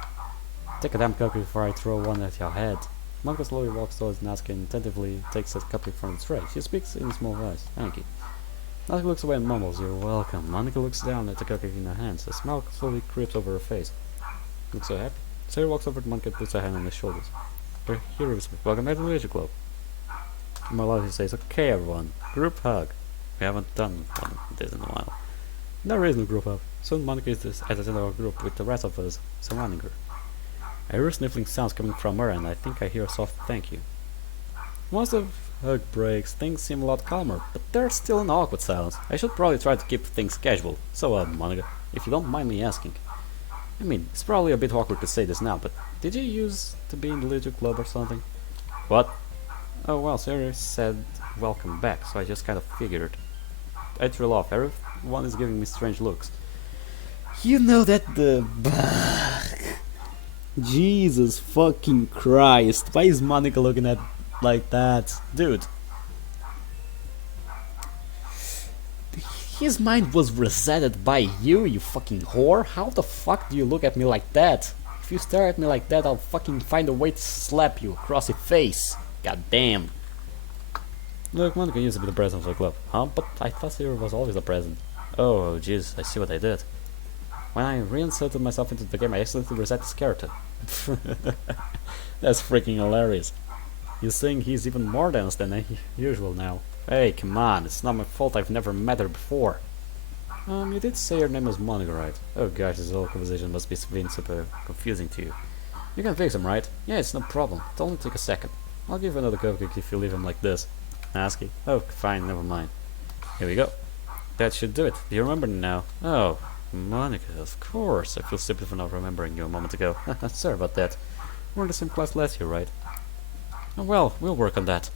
Take a damn cupcake before I throw one at your head. Monica slowly walks towards Natsuki and attentively takes a cupcake from the tray. She speaks in a small voice. Thank you. Natsuki looks away and mumbles, "You're welcome." Monica looks down at the cupcake in her hands. A smile slowly creeps over her face. Looks so happy. Sayori walks over to Monica and puts her hand on his shoulders. Here is welcome back to the Leisure Club. Melody says, okay everyone, group hug. We haven't done one of this in a while. No reason to group up. Soon Monica is at the center of our group with the rest of us surrounding her. I hear sniffling sounds coming from her and I think I hear a soft thank you. Once the hug breaks, things seem a lot calmer, but there's still an awkward silence. I should probably try to keep things casual. So Monica, if you don't mind me asking. I mean, it's probably a bit awkward to say this now, but did you used to be in the Little Club or something? What? Oh well, Sayori said welcome back, so I just kind of figured. I threw off. Everyone is giving me strange looks. You know that the... Jesus fucking Christ. Why is Monica looking at like that? Dude. His mind was resetted by you, you fucking whore. How the fuck do you look at me like that? If you stare at me like that, I'll fucking find a way to slap you across your face. God damn. Look, Monica used to be the president of the club. Huh? But I thought Sayori was always the president. Oh, jeez, I see what I did. When I reinserted myself into the game, I accidentally reset his character. That's freaking hilarious. You're saying he's even more dense than usual now. Hey, come on, it's not my fault I've never met her before. You did say your name was Monica, right? Oh gosh, this whole conversation must be super confusing to you. You can fix him, right? Yeah, it's no problem. It'll only take a second. I'll give you another cupcake if you leave him like this. Asky. Oh, fine, never mind. Here we go. That should do it. Do you remember now? Oh, Monica, of course. I feel stupid for not remembering you a moment ago. Sorry about that. We're in the same class last year, right? Oh, well, we'll work on that.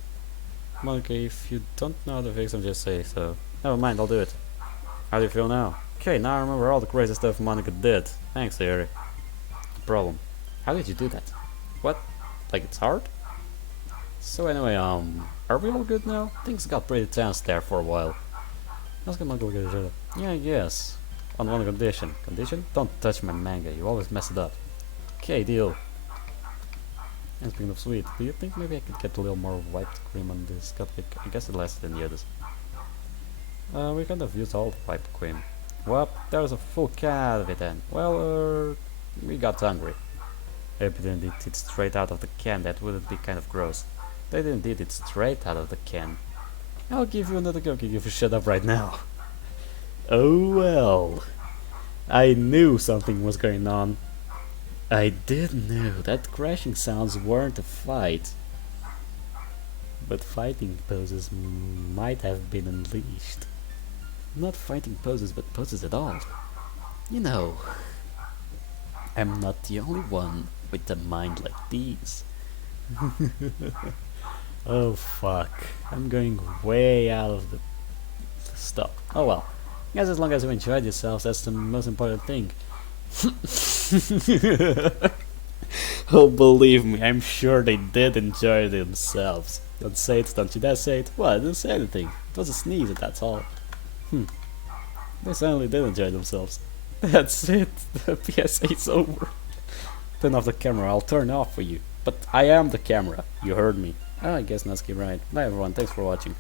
Monica, if you don't know how to fix them, just say so. Never mind, I'll do it. How do you feel now? Okay, now I remember all the crazy stuff Monica did. Thanks, Sayori. No problem. How did you do that? What? Like it's hard? So anyway, are we all good now? Things got pretty tense there for a while. Let's get Monica look at each other. Yeah, I guess. On one condition. Condition? Don't touch my manga, you always mess it up. Okay, deal. And speaking of sweet, do you think maybe I could get a little more white cream on this cupcake? I guess it lasted in the others. We kind of used all the white cream. Well, there's a full can of it then. Well, we got hungry. If they didn't eat it straight out of the can, that wouldn't be kind of gross. They didn't eat it straight out of the can. I'll give you another cookie if you shut up right now. Oh well. I knew something was going on. I did know that crashing sounds weren't a fight. But fighting poses might have been unleashed. Not fighting poses, but poses at all. You know, I'm not the only one with a mind like these. Oh fuck, I'm going way out of the stuff. Oh well, guess as long as you enjoyed yourselves, that's the most important thing. Oh, believe me, I'm sure they did enjoy themselves. Don't say it, don't you dare say it. What? I didn't say anything. It was a sneeze, that's all. They certainly did enjoy themselves. That's it. The PSA's over. Turn off the camera. I'll turn off for you. But I am the camera. You heard me. I guess Natsuki right. Bye everyone. Thanks for watching.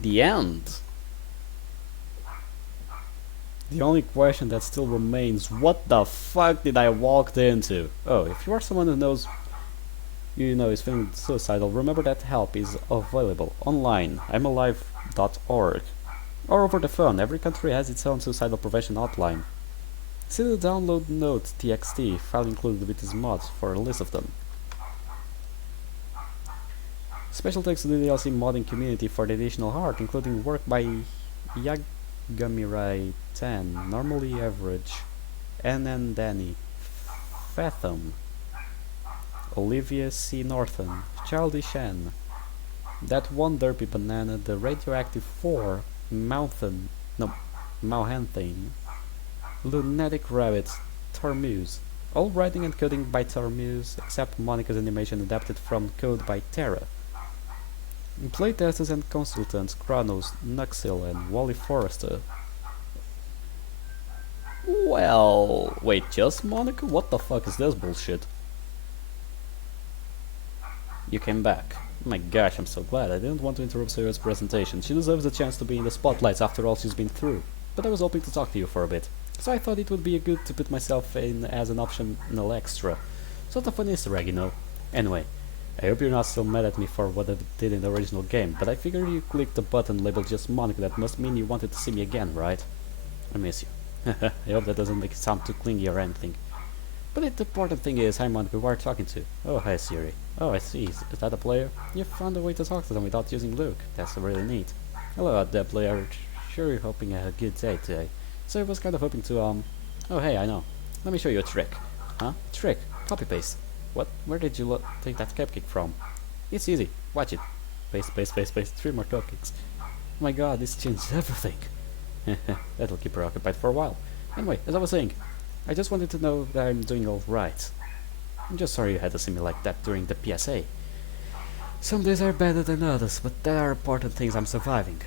The end. The only question that still remains, what the fuck did I walk into? Oh, if you are someone who knows, is feeling suicidal, remember that help is available online. I'mAlive.org. Or over the phone. Every country has its own suicidal prevention hotline. See the download note txt file included with these mods for a list of them. Special thanks to the DDLC modding community for the additional art, including work by Yagamirai 10, Normally Average, NN Danny, Fathom, Olivia C. Norton, Childish N, That One Derpy Banana, The Radioactive 4, Mauhanthane, Lunatic Rabbit, Tormuse. All writing and coding by Tormuse, except Monica's animation adapted from code by Terra. Playtesters and consultants Kronos, Nuxil, and Wally Forrester. Well, wait, just Monica? What the fuck is this bullshit? You came back. My gosh, I'm so glad. I didn't want to interrupt Sayori's presentation. She deserves a chance to be in the spotlights after all she's been through. But I was hoping to talk to you for a bit. So I thought it would be good to put myself in as an optional extra. Sort of an Easter egg, you know. Anyway, I hope you're not still mad at me for what I did in the original game, but I figure you clicked the button labeled just Monica, that must mean you wanted to see me again, right? I miss you. I hope that doesn't make it sound too clingy or anything. But the important thing is, hi Monica, who are you talking to? Oh, hi Sayori. Oh, I see. Is that a player? You found a way to talk to them without using Luke. That's really neat. Hello out there, player. Sure you're hoping I had a good day today. So I was kind of hoping to, Oh, hey, I know. Let me show you a trick. Huh? Trick? Copy-paste. What? Where did you take that cupcake from? It's easy. Watch it. Paste, paste, paste, paste. 3 more cupcakes. Oh my god, this changed everything. That'll keep her occupied for a while. Anyway, as I was saying, I just wanted to know that I'm doing alright. I'm just sorry you had to see me like that during the PSA. Some days are better than others, but there are important things I'm surviving.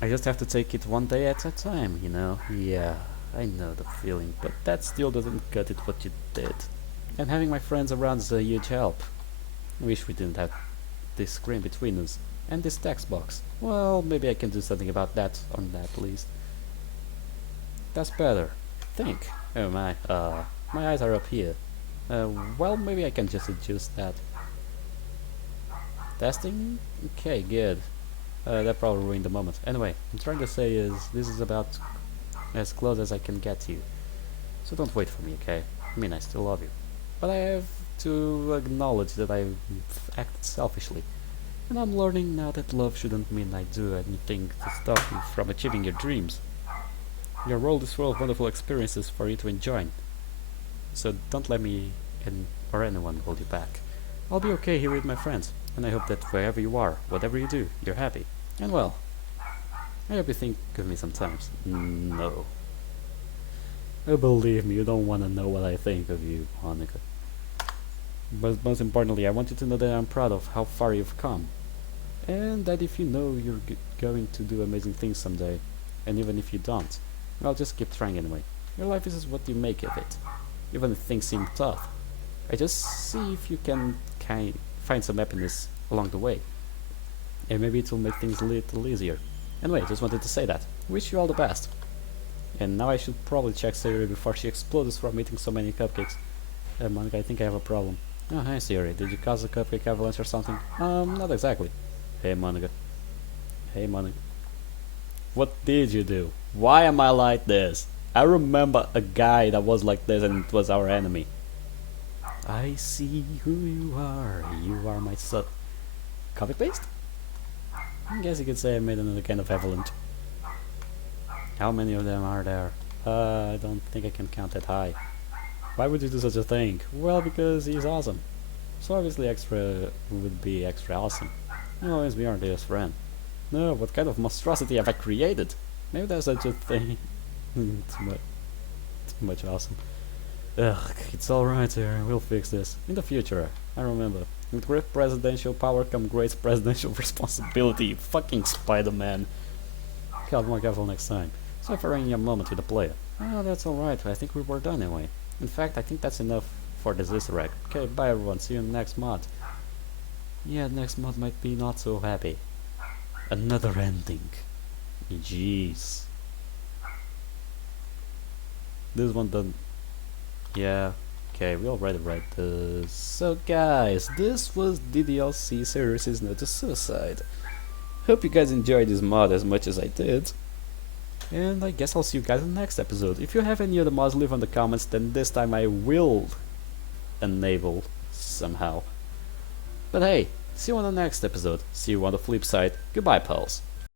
I just have to take it one day at a time, you know? Yeah, I know the feeling, but that still doesn't cut it what you did. And having my friends around is a huge help. I wish we didn't have this screen between us, and this text box. Well, maybe I can do something about that, on that at least. That's better. Think. Oh my eyes are up here. Well, maybe I can just adjust that. Testing? Okay, good. That probably ruined the moment. Anyway, I'm trying to say is, this is about as close as I can get to you. So don't wait for me, okay? I mean, I still love you. But I have to acknowledge that I've acted selfishly. And I'm learning now that love shouldn't mean I do anything to stop you from achieving your dreams. Your world is full of wonderful experiences for you to enjoy. So don't let me or anyone hold you back. I'll be okay here with my friends, and I hope that wherever you are, whatever you do, you're happy. And well, I hope you think of me sometimes. No. Oh, believe me, you don't want to know what I think of you, Monica. But most importantly, I want you to know that I'm proud of how far you've come. And that if you know you're going to do amazing things someday, and even if you don't, well, just keep trying anyway. Your life is what you make of it. Even if things seem tough. I just see if you can find some happiness along the way. And maybe it will make things a little easier. Anyway, just wanted to say that. Wish you all the best. And now I should probably check Sayori before she explodes from eating so many cupcakes. Monica, I think I have a problem. Oh, hi Sayori. Did you cause a cupcake avalanche or something? Not exactly. Hey Monica. Hey Monica. What did you do? Why am I like this? I remember a guy that was like this and it was our enemy. I see who you are. You are my son. Copy paste? I guess you could say I made another kind of avalanche. How many of them are there? I don't think I can count that high. Why would you do such a thing? Well, because he's awesome. So obviously extra would be extra awesome. You'll always be our dearest friend. No, what kind of monstrosity have I created? Maybe there's such a thing. Too much awesome. Ugh, it's alright here, we'll fix this. In the future, I remember. With great presidential power comes great presidential responsibility. Fucking Spider-Man. God, more careful next time. Sorry for ruining your moment with the player. Oh, that's alright, I think we were done anyway. In fact, I think that's enough for this Easter egg. Okay, bye everyone, see you in the next mod. Yeah, next mod might be not so happy. Another ending. Jeez. This one done. Yeah, okay, we already read this. So guys, this was DDLC Sayori's Note to Suicide. Hope you guys enjoyed this mod as much as I did. And I guess I'll see you guys in the next episode. If you have any other mods, leave in the comments, then this time I will enable somehow. But hey, see you on the next episode. See you on the flip side. Goodbye, pals.